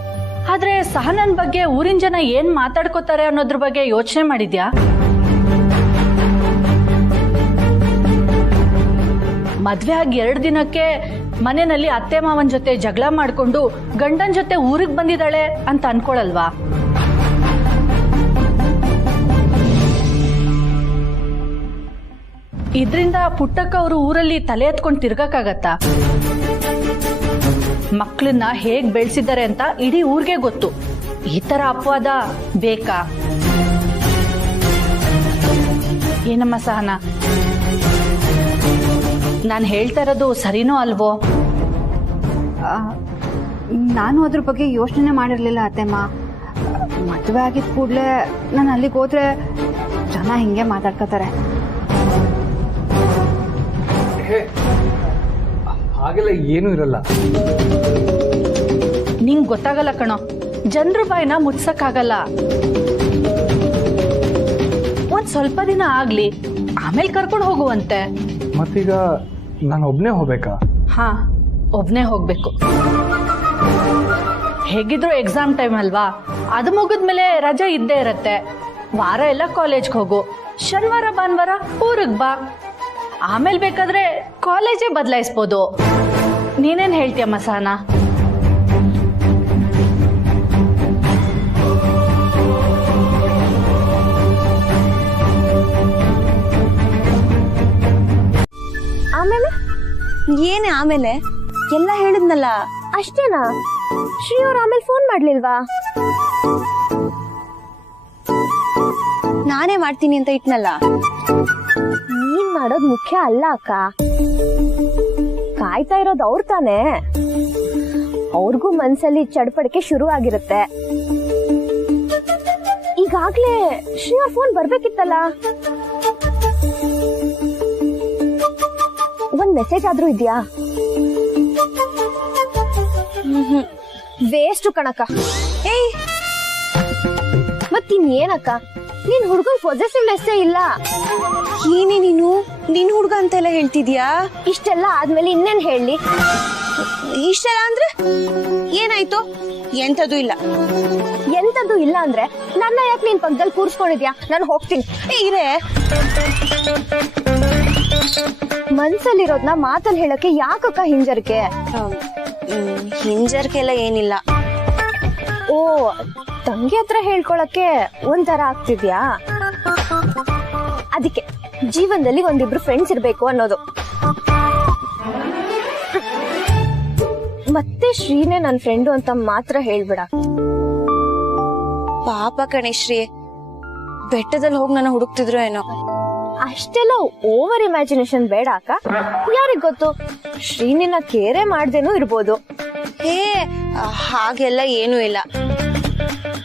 ಆದ್ರೆ ಸಹನನ್ ಬಗ್ಗೆ ಊರಿನ ಜನ ಏನ್ ಮಾತಾಡ್ಕೋತಾರೆ ಅನ್ನೋದ್ರ ಬಗ್ಗೆ ಯೋಚನೆ ಮಾಡಿದ್ಯಾ? ಮದ್ವೆ ಆಗಿ 2 ದಿನಕ್ಕೆ ಮನೆಯಲ್ಲಿ ಅತ್ತೆ ಮಾವನ್ ಜೊತೆ ಜಗಳ ಮಾಡ್ಕೊಂಡು ಗಂಡನ್ ಜೊತೆ ಊರಿಗೆ ಬಂದಿದ್ದಾಳೆ ಅಂತ ಅನ್ಕೊಳಲ್ವಾ? ಇದ್ರಿಂದ ಪುಟ್ಟಕ್ಕ ಅವರು ಊರಲ್ಲಿ ತಲೆ ಎತ್ಕೊಂಡು ತಿರ್ಗಕ್ಕಾಗತ್ತಾ? ಮಕ್ಕಳನ್ನ ಹೇಗ್ ಬೆಳೆಸಿದ್ದಾರೆ ಅಂತ ಇಡೀ ಊರಿಗೆ ಗೊತ್ತು. ಈ ತರ ಅಪವಾದ ಬೇಕಾ? ಏನಮ್ಮ ಸಹನಾ, ನಾನು ಹೇಳ್ತಾ ಇರೋದು ಸರಿನೋ ಅಲ್ವೋ? ನಾನು ಅದ್ರ ಬಗ್ಗೆ ಯೋಚನೆ ಮಾಡಿರ್ಲಿಲ್ಲ ಅತ್ತೆಮ್ಮ. ಮದುವೆ ಆಗಿದ ಕೂಡಲೇ ನಾನು ಅಲ್ಲಿಗೆ ಹೋದ್ರೆ ಜನ ಹಿಂಗೆ ಮಾತಾಡ್ಕೋತಾರೆ. ಹಾಗೆಲ್ಲ ಏನೂ ಇರಲ್ಲ. ನಿಂಗೆ ಗೊತ್ತಾಗಲ್ಲ ಕಣೋ, ಜನರ ಬಾಯಿನ ಮುಚ್ಸಕ್ಕಾಗಲ್ಲ. ಒಂದ್ ಸ್ವಲ್ಪ ದಿನ ಆಗ್ಲಿ, ಆಮೇಲೆ ಕರ್ಕೊಂಡು ಹೋಗುವಂತೆ. ಮತ್ತೀಗ ನಾನು ಒಬ್ನೇ ಹೋಗ್ಬೇಕಾ? ಹಾ, ಒಬ್ನೇ ಹೋಗ್ಬೇಕು. ಹೇಗಿದ್ರು ಎಕ್ಸಾಮ್ ಟೈಮ್ ಅಲ್ವಾ, ಅದು ಮುಗಿದ್ಮೇಲೆ ರಜಾ ಇದ್ದೇ ಇರತ್ತೆ. ವಾರ ಎಲ್ಲ ಕಾಲೇಜ್ಗೆ ಹೋಗು, ಶನಿವಾರ ಭಾನುವಾರ ಊರಿಗೆ ಬಾ. ಆಮೇಲೆ ಬೇಕಾದ್ರೆ ಕಾಲೇಜೇ ಬದಲಾಯಿಸ್ಬೋದು. ನೀನೇನ್ ಹೇಳ್ತೀಯಮ್ಮ ಸಹನಾ? ಆಮೇಲೆ ಏನೇ ಆಮೇಲೆ ಎಲ್ಲ ಹೇಳಿದ್ನಲ್ಲ ಅಷ್ಟೇನಾ? ಶ್ರೀ ಅವ್ರ ಆಮೇಲೆ ಫೋನ್ ಮಾಡ್ಲಿಲ್ವಾ? ನಾನೇ ಮಾಡ್ತೀನಿ ಅಂತ ಇಟ್ನಲ್ಲ. ನೀನ್ ಮಾಡೋದ್ ಮುಖ್ಯ ಅಲ್ಲ ಅಕ್ಕ, ಕಾಯ್ತಾ ಇರೋದು ಅವ್ರ ತಾನೇ. ಅವ್ರಿಗೂ ಮನ್ಸಲ್ಲಿ ಚಡ್ಪಡಿಕೆ ಶುರು ಆಗಿರುತ್ತೆ. ಈಗಾಗ್ಲೇ ಶ್ರೀ ಅವ್ರ ಫೋನ್ ಬರ್ಬೇಕಿತ್ತಲ್ಲ. ಒಂದ್ ಮೆಸೇಜ್ ಆದ್ರೂ ಇದ್ಯಾ? ವೇಸ್ಟ್ ಕಣಕ್ಕ. ಏಯ್ ಮತ್ತಿನ್ನೇನಕ್ಕ, ನೀನ್ ಹುಡ್ಗನ್ ಪೊಸೆಸಿವ್ನೆಸ್ಸೇ ಇಲ್ಲ. ಏನೇ ನೀನು ನಿನ್ ಹುಡ್ಗ ಅಂತೆಲ್ಲ ಹೇಳ್ತಿದ್ಯಾ? ಇಷ್ಟೆಲ್ಲ ಆದ್ಮೇಲೆ ಇನ್ನೇನ್ ಹೇಳಿ? ಇಷ್ಟೆಲ್ಲ ಅಂದ್ರೆ ಏನಾಯ್ತು? ಎಂತದೂ ಇಲ್ಲ. ಎಂತದೂ ಇಲ್ಲ ಅಂದ್ರೆ ನನ್ನ ಯಾಕೆ ನೀನ್ ಪಕ್ಕದಲ್ಲಿ ಕೂರ್ಸ್ಕೊಂಡಿದ್ಯಾ? ನಾನು ಹೋಗ್ತೀನಿ. ಇರೇ, ಮನ್ಸಲ್ಲಿರೋದ್ನ ಮಾತಲ್ಲಿ ಹೇಳಕ್ಕೆ ಯಾಕಕ್ಕ ಹಿಂಜರಿಕೆ? ಹಿಂಜರಿಕೆ ಎಲ್ಲ ಏನಿಲ್ಲ. ಓ, ತಂಗಿ ಹತ್ರ ಹೇಳ್ಕೊಳಕ್ಕೆ ಒಂಥರ ಆಗ್ತಿದ್ಯಾ? ಅದಕ್ಕೆ ಜೀವನದಲ್ಲಿ ಒಂದಿಬ್ರು ಫ್ರೆಂಡ್ಸ್ ಇರ್ಬೇಕು ಅನ್ನೋದು. ಮತ್ತೆ ಶ್ರೀನೇ ನನ್ ಫ್ರೆಂಡು ಅಂತ ಮಾತ್ರ ಹೇಳ್ಬೇಡ. ಪಾಪ ಕಣೆ ಶ್ರೀ, ಬೆಟ್ಟದಲ್ಲಿ ಹೋಗಿ ನನ್ನ ಹುಡುಕ್ತಿದ್ರು ಏನೋ. ಅಷ್ಟೆಲ್ಲ ಓವರ್ ಇಮ್ಯಾಜಿನೇಷನ್ ಬೇಡ ಅಕ್ಕ. ಯಾರಿಗ್ ಗೊತ್ತು, ಶ್ರೀನಿನ ಕೇರೆ ಮಾಡ್ದೇನೂ ಇರ್ಬೋದು. ಹೇ, ಹಾಗೆಲ್ಲ ಏನೂ ಇಲ್ಲ.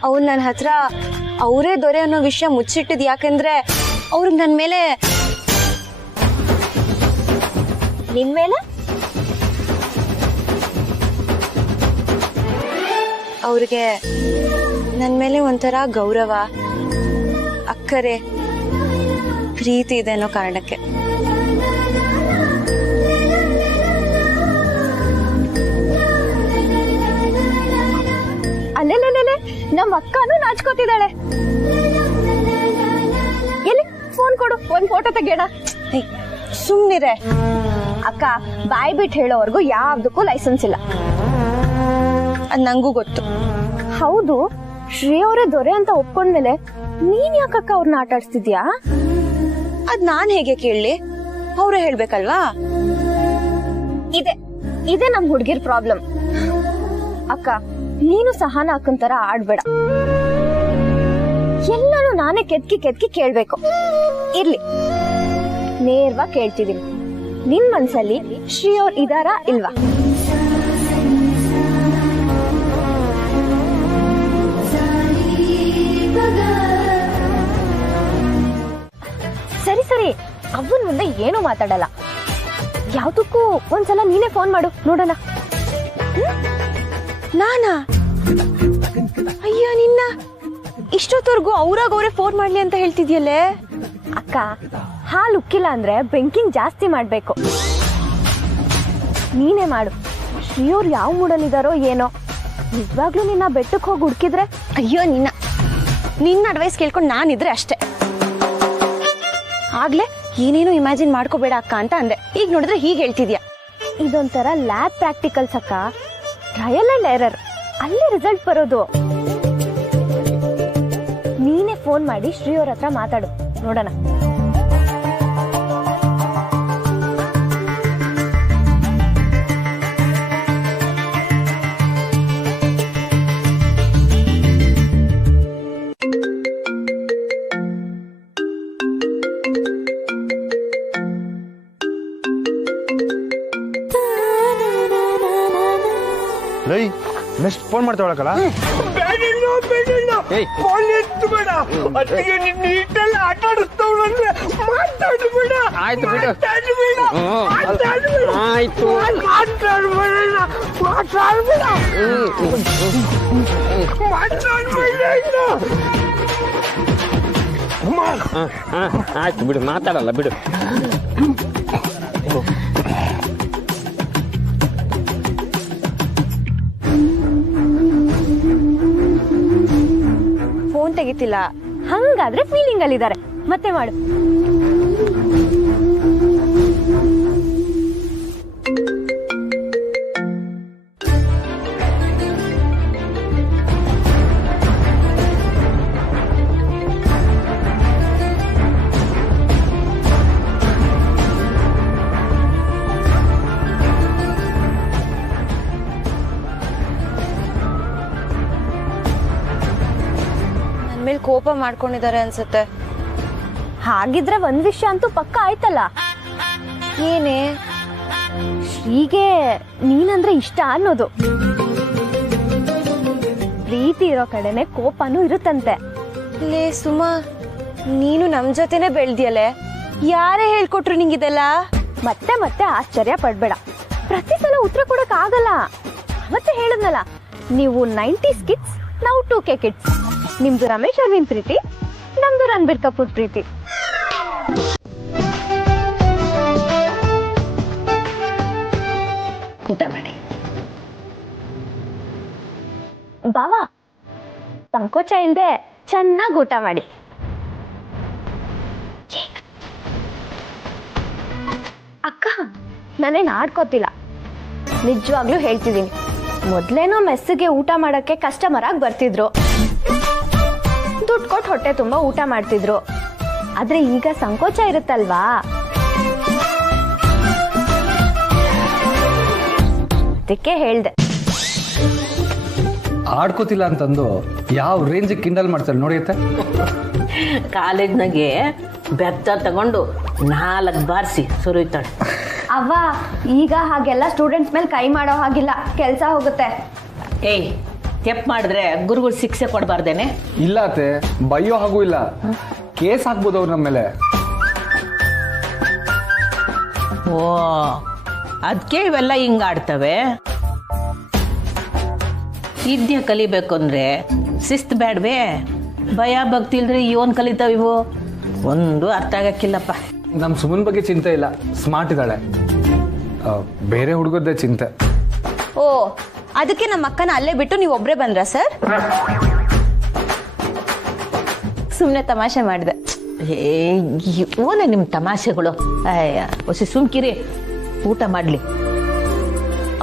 ಅವ್ರು ನನ್ನ ಹತ್ರ ಅವರೇ ದೊರೆ ಅನ್ನೋ ವಿಷಯ ಮುಚ್ಚಿಟ್ಟಿದ್ ಯಾಕಂದ್ರೆ ಅವ್ರಿಗೆ ನನ್ ಮೇಲೆ ನಿನ್ ಮೇಲೆ ಅವ್ರಿಗೆ ನನ್ ಮೇಲೆ ಒಂಥರ ಗೌರವ, ಅಕ್ಕರೆ, ಪ್ರೀತಿ ಇದೆ ಅನ್ನೋ ಕಾರಣಕ್ಕೆ. ಅಲ್ಲೆಲ್ಲೆಲ್ಲೆ ನಮ್ಮ ಅಕ್ಕನೂ ನಾಚ್ಕೋತಿದ್ದಾಳೆ. ಎಲ್ಲಿ ಫೋನ್ ಕೊಡು, ಒಂದ್ ಫೋಟೋ ತೆಗೆಯೋಣ. ಸುಮ್ನಿರೆ ಅಕ್ಕ, ಬಾಯ್ ಬಿಟ್ಟು ಹೇಳೋವರೆಗೂ ಯಾವ್ದಕ್ಕೂ ಲೈಸೆನ್ಸ್ ಇಲ್ಲ. ಅದ್ ನಂಗೂ ಗೊತ್ತು. ಹೌದು, ಶ್ರೀ ಅವರೇ ದೊರೆ ಅಂತ ಒಪ್ಕೊಂಡ್ಮೇಲೆ ನೀನ್ ಯಾಕಕ್ಕ ಅವ್ರನ್ನ ಆಟ ಆಡ್ಸ್ತಿದ್ಯಾ? ಅದ್ ನಾನ್ ಹೇಗೆ ಕೇಳಲಿ? ಅವ್ರೇ ಹೇಳ್ಬೇಕಲ್ವಾ? ಇದೆ ನಮ್ ಹುಡ್ಗಿರ್ ಪ್ರಾಬ್ಲಮ್. ಅಕ್ಕ, ನೀನು ಸಹನ ಅಕ್ಕನ್ ತರ ಆಡ್ಬೇಡ. ಎಲ್ಲಾನು ನಾನೇ ಕೆತ್ಕಿ ಕೇಳ್ಬೇಕು. ಇರ್ಲಿ, ನೇರವಾಗಿ ಕೇಳ್ತಿದೀನಿ. ನಿನ್ ಮನ್ಸಲ್ಲಿ ಶ್ರೀ ಅವ್ರ ಇದಾರಾ ಇಲ್ವಾ? ಸರಿ, ಅವನ್ ಮುಂದೆ ಏನೂ ಮಾತಾಡಲ್ಲ. ಯಾವ್ದಕ್ಕೂ ಒಂದ್ಸಲ ನೀನೇ ಫೋನ್ ಮಾಡು ನೋಡೋಣ. ನಾನಾ? ಅಯ್ಯ, ನಿನ್ನ ಇಷ್ಟೊತ್ತವರೆಗೂ ಅವ್ರೇ ಫೋನ್ ಮಾಡ್ಲಿ ಅಂತ ಹೇಳ್ತಿದ್ಯಲ್ಲೇ. ಅಕ್ಕ, ಹಾಲು ಉಕ್ಕಿಲ್ಲ ಅಂದ್ರೆ ಬೆಂಕಿಂಗ್ ಜಾಸ್ತಿ ಮಾಡ್ಬೇಕು. ನೀನೇ ಮಾಡು. ಶ್ರೀಯವ್ರು ಯಾವ ಮೂಡಲ್ಲಿದಾರೋ ಏನೋ. ನಿಜವಾಗ್ಲೂ ನಿನ್ನ ಬೆಟ್ಟಕ್ಕೆ ಹೋಗಿ ಹುಡುಕಿದ್ರೆ? ಅಯ್ಯೋ, ನಿನ್ನ ಅಡ್ವೈಸ್ ಕೇಳ್ಕೊಂಡು ನಾನಿದ್ರೆ ಅಷ್ಟೇ. ಆಗ್ಲೇ ಏನೇನು ಇಮ್ಯಾಜಿನ್ ಮಾಡ್ಕೋಬೇಡ ಅಕ್ಕ ಅಂತ ಅಂದೆ. ಈಗ ನೋಡಿದ್ರೆ ಹೀಗೆ ಹೇಳ್ತಿದ್ಯಾ. ಇದೊಂಥರ ಲ್ಯಾಬ್ ಪ್ರಾಕ್ಟಿಕಲ್ಸ್ ಅಕ್ಕ. ಟ್ರಯಲ್ ಅಂಡ್ ಎರರ್, ಅಲ್ಲೇ ರಿಸಲ್ಟ್ ಬರೋದು. ನೀನೇ ಫೋನ್ ಮಾಡಿ ಶ್ರೀ ಅವ್ರ ಹತ್ರ ಮಾತಾಡು ನೋಡೋಣ. Next phone ಮಾಡ್ತಾವಳಕಲ್ಲ. ಫೋನ್ ಎತ್ತು ಬೇಡ, ಅದಕ್ಕೆ ನೀಟೆಲ್ಲ ಆಟ ಆಡಿಸ್ತವ್ರೆ. ಮಾತಾಡ್ಬೇಡ. ಆಯ್ತು ಬಿಡು. ಆಯ್ತು, ಆಯ್ತು ಬಿಡು, ಮಾತಾಡಲ್ಲ ಬಿಡು. ಫೋನ್ ತೆಗಿತಿಲ್ಲ, ಹಂಗಾದ್ರೆ ಫೀಲಿಂಗ್ ಅಲ್ಲಿ ಇದಾರೆ. ಮತ್ತೆ ಮಾಡು. ಕೋಪ ಮಾಡ್ಕೊಂಡಿದ್ದಾರೆ ಅನ್ಸುತ್ತೆ. ಹಾಗಿದ್ರೆ ಒಂದ್ ವಿಷಯ ಅಂತೂ ಪಕ್ಕ ಆಯ್ತಲ್ಲ. ಏನೇ ಶ್ರೀಗೆ ನೀನಂದ್ರೆ ಇಷ್ಟ ಅನ್ನೋದು. ಪ್ರೀತಿ ಇರೋ ಕಡೆನೆ ಕೋಪನೂ ಇರುತ್ತಂತೆ. ಲೇ ಸುಮಾ, ನೀನು ನಮ್ ಜೊತೆನೆ ಬೆಳ್ದಿಯಲೆ, ಯಾರೇ ಹೇಳ್ಕೊಟ್ರು ನಿಂಗಿದೆಲ್ಲ? ಮತ್ತೆ ಮತ್ತೆ ಆಶ್ಚರ್ಯ ಪಡ್ಬೇಡ, ಪ್ರತಿ ಸಲ ಉತ್ತರ ಕೊಡಕ್ ಆಗಲ್ಲ. ಮತ್ತೆ ಹೇಳದ್ನಲ್ಲ, ನೀವು 90s ಕಿಡ್ಸ್, ನಾವು 2K ಕಿಡ್ಸ್. ನಿಮ್ದು ರಮೇಶ್ ಅರವಿಂದ್ ಪ್ರೀತಿ, ನಮ್ದು ರಣಬೀರ್ ಕಪೂರ್ ಪ್ರೀತಿ. ಊಟ ಮಾಡಿ ಬಾವಾ, ಸಂಕೋಚ ಇಲ್ದೆ ಚೆನ್ನಾಗಿ ಊಟ ಮಾಡಿ. ಅಕ್ಕ, ನಾನೇನು ಆಡ್ಕೋತಿಲ್ಲ, ನಿಜವಾಗ್ಲೂ ಹೇಳ್ತಿದ್ದೀನಿ. ಮೊದ್ಲೇನೋ ಮೆಸ್ಸಿಗೆ ಊಟ ಮಾಡಕ್ಕೆ ಕಸ್ಟಮರ್ ಆಗಿ ಬರ್ತಿದ್ರು, ದುಡ್ಡು ಕೊಟ್ಟು ಹೊಟ್ಟೆ ತುಂಬಾ ಊಟ ಮಾಡ್ತಿದ್ರು. ಆದ್ರೆ ಈಗ ಸಂಕೋಚ ಇರುತ್ತಲ್ವಾ, ಅದಕ್ಕೆ ಹೇಳ್ದೆ. ಆಡ್ಕೋತಿಲ್ಲ ಅಂತಂದು ಯಾವ ರೇಂಜ್ ಕಿಂಡಲ್ ಮಾಡ್ತಾರೆ ನೋಡಿಯತ್ತೆ. ಕಾಲೇಜ್ನಾಗೆ ಬೆತ್ತ ತಗೊಂಡು 4 ಬಾರಿಸಿ ಸುರಿತಾಳೆ. ಅವ್ವ, ಈಗ ಹಾಗೆಲ್ಲ ಸ್ಟೂಡೆಂಟ್ಸ್ ಮೇಲೆ ಕೈ ಮಾಡೋ ಹಾಗಿಲ್ಲ, ಕೆಲಸ ಹೋಗುತ್ತೆ. ಏಯ್, ತೆಪ್ ಮಾಡಿದ್ರೆ ಗುರುಗಳು ಶಿಕ್ಷೆ ಕೊಡಬಾರ್ದೇನೆ? ಇಲ್ಲ ಅತ್ತೆ, ಬೈಯೋ ಹಾಗೂ ಇಲ್ಲ, ಕೇಸ್ ಹಾಕ್ಬೋದು ಅವ್ರು ನಮ್ಮ ಮೇಲೆ. ಓ, ಅದಕ್ಕೆ ಇವೆಲ್ಲ ಹಿಂಗಾಡ್ತವೆ. ವಿದ್ಯೆ ಕಲಿಬೇಕು ಅಂದ್ರೆ ಶಿಸ್ತು ಬೇಡವೇ? ಭಯ ಭಕ್ತಿ ಇಲ್ದ್ರೆ ಇವನ್ ಕಲಿತಾವ ಇವು? ಒಂದು ಅರ್ಥ ಆಗಕ್ಕಿಲ್ಲಪ್ಪ. ನಮ್ಮ ಸುಮನ್ ಬಗ್ಗೆ ಚಿಂತೆ ಇಲ್ಲ, ಸ್ಮಾರ್ಟ್ ಇದ್ದಾಳೆ. ಬೇರೆ ಹುಡುಗದ್ದೇ ಚಿಂತೆ. ಓ, ಅದಕ್ಕೆ ನಮ್ಮ ಅಕ್ಕನ ಅಲ್ಲೇ ಬಿಟ್ಟು ನೀವು ಒಬ್ರೇ ಬಂದ್ರ ಸರ್? ಸುಮ್ಮನೆ ತಮಾಷೆ ಮಾಡಿದೆ. ಓನ ನಿಮ್ಮ ತಮಾಷೆಗಳು. ಹೊಸಿ ಸುಮ್ಕಿರಿ, ಊಟ ಮಾಡ್ಲಿ.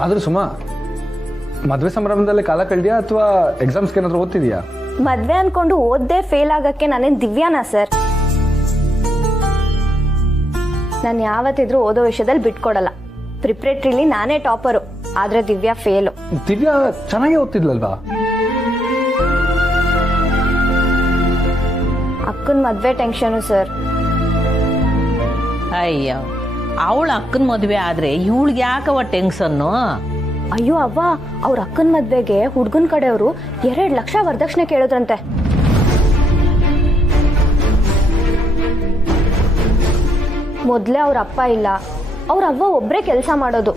ಆದ್ರೂ ಸುಮಾ, ಮದ್ವೆ ಸಂಭ್ರಮದಲ್ಲಿ ಕಾಲ ಕಳ್ದ್ಯಾ ಅಥವಾ ಎಕ್ಸಾಮ್ಸ್ಗೆ ಏನಾದ್ರು ಓದ್ತಿದ್ಯಾ? ಮದ್ವೆ ಅನ್ಕೊಂಡು ಓದ್ದೇ ಫೇಲ್ ಆಗಕ್ಕೆ ನಾನೇನ್ ದಿವ್ಯಾನಾ ಸರ್? ನಾನು ಯಾವತ್ತಿದ್ರೂ ಓದೋ ವಿಷಯದಲ್ಲಿ ಬಿಟ್ಕೊಡಲ್ಲ. ಪ್ರಿಪ್ರೇಟ್ರಿಲಿ ನಾನೇ ಟಾಪರು, ಆದ್ರೆ ದಿವ್ಯಾ ಫೇಲು. ದಿವ್ಯಾ ಚೆನ್ನಾಗಿ ಓದ್ತಿದ್ಲಲ್ವಾ? ಅಕ್ಕನ ಮದ್ವೆ ಟೆನ್ಷನು ಸರ್. ಅಯ್ಯೋ, ಅವಳ ಅಕ್ಕನ ಮದ್ವೆ ಆದ್ರೆ ಇವಳಿಗೆ ಯಾಕವ ಟೆನ್ಷನ್ನು? ಅಯ್ಯೋ ಅವ್ವ, ಅವ್ರ ಅಕ್ಕನ ಮದ್ವೆಗೆ ಹುಡ್ಗನ್ ಕಡೆಯವರು 2 ಲಕ್ಷ ವರದಕ್ಷಿಣೆ ಕೇಳಿದ್ರಂತೆ. ಮೊದ್ಲೇ ಅವ್ರ ಅಪ್ಪ ಇಲ್ಲ, ಅವ್ರ ಅವ್ವ ಒಬ್ರೇ ಕೆಲಸ ಮಾಡೋದು.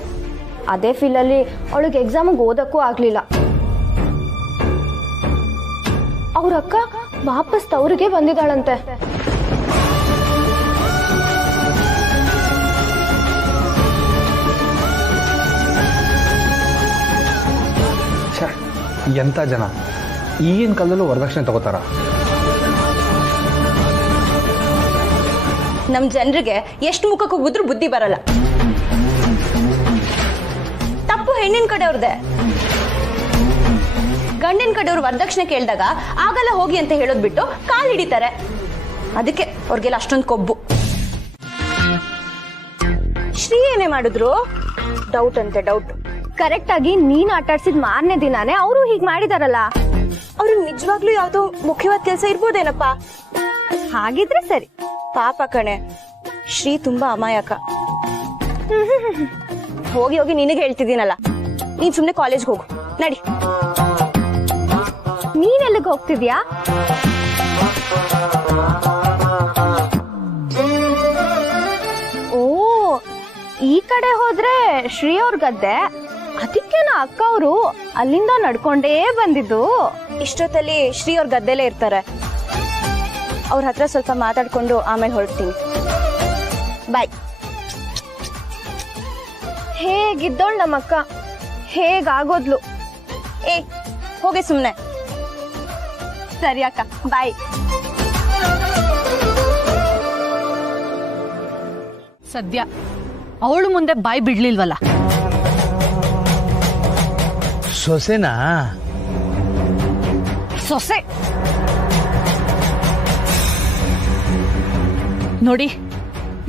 ಅದೇ ಫೀಲಲ್ಲಿ ಅವಳಿಗೆ ಎಕ್ಸಾಮಿಗೆ ಓದಕ್ಕೂ ಆಗ್ಲಿಲ್ಲ. ಅವ್ರ ಅಕ್ಕ ವಾಪಸ್ ತವರಿಗೆ ಬಂದಿದ್ದಾಳಂತೆ. ಎಂತ ಜನ ಈಗಿನ ಕಾಲದಲ್ಲೂ ವರದಕ್ಷಿಣೆ ತಗೋತಾರ? ನಮ್ ಜನರಿಗೆ ಎಷ್ಟು ಮುಖಕ್ಕೆ ಹೋಗಿದ್ರು ಬುದ್ಧಿ ಬರಲ್ಲ. ತಪ್ಪು ಹೆಣ್ಣಿನ ಕಡೆಯವ್ರದೆ. ಗಂಡಿನ ಕಡೆಯವ್ರು ವರದಕ್ಷಿಣೆ ಕೇಳಿದಾಗ ಆಗಲ್ಲ ಹೋಗಿ ಅಂತ ಹೇಳೋದ್ ಬಿಟ್ಟು ಕಾಲ್ ಹಿಡಿತಾರೆ. ಅದಕ್ಕೆ ಅವ್ರಿಗೆಲ್ಲ ಅಷ್ಟೊಂದು ಕೊಬ್ಬು. ಶ್ರೀ ಏನೇ ಮಾಡಿದ್ರು? ಡೌಟ್ ಅಂತೆ, ಡೌಟ್. ಕರೆಕ್ಟ್ ಆಗಿ ನೀನ್ ಆಟಾಡ್ಸಿದ್ ಮಾರನೇ ದಿನಾನೇ ಅವರು ಹೀಗ್ ಮಾಡಿದಾರಲ್ಲ, ಅವ್ರಿಗೆ ನಿಜವಾಗ್ಲೂ ಯಾವ್ದೋ ಮುಖ್ಯವಾದ ಕೆಲಸ ಇರ್ಬೋದೇನಪ್ಪ. ಹಾಗಿದ್ರೆ ಸರಿ. ಪಾಪ ಕಣೆ, ಶ್ರೀ ತುಂಬಾ ಅಮಾಯಕ. ಹೋಗಿ ಹೋಗಿ ನಿನಗೆ ಹೇಳ್ತಿದ್ದೀನಲ್ಲ, ನೀನ್ ಸುಮ್ನೆ ಕಾಲೇಜ್ಗೆ ಹೋಗು. ನಡಿ. ನೀನೆಲ್ಲಿಗೆ ಹೋಗ್ತಿದ್ಯಾ? ಓ, ಈ ಕಡೆ ಹೋದ್ರೆ ಶ್ರೀ ಅವ್ರ ಗದ್ದೆ, ಅದಕ್ಕೇನ ಅಕ್ಕ ಅವರು ಅಲ್ಲಿಂದ ನಡ್ಕೊಂಡೇ ಬಂದಿದ್ದು. ಇಷ್ಟೊತ್ತಲ್ಲಿ ಶ್ರೀ ಅವ್ರ ಗದ್ದೆಲೇ ಇರ್ತಾರೆ. ಅವ್ರ ಹತ್ರ ಸ್ವಲ್ಪ ಮಾತಾಡ್ಕೊಂಡು ಆಮೇಲೆ ಹೊರಡ್ತೀನಿ. ಬಾಯ್. ಹೇಗಿದ್ದೋಳ್ ನಮ್ಮಕ್ಕ, ಹೇಗಾಗೋದ್ಲು. ಏ ಹೋಗಿ ಸುಮ್ನೆ. ಸರಿ ಅಕ್ಕ, ಬಾಯ್. ಸದ್ಯ ಅವಳು ಮುಂದೆ ಬಾಯ್ ಬಿಡ್ಲಿಲ್ವಲ್ಲ. ಸೊಸೆನಾ? ಸೊಸೆ ನೋಡಿ,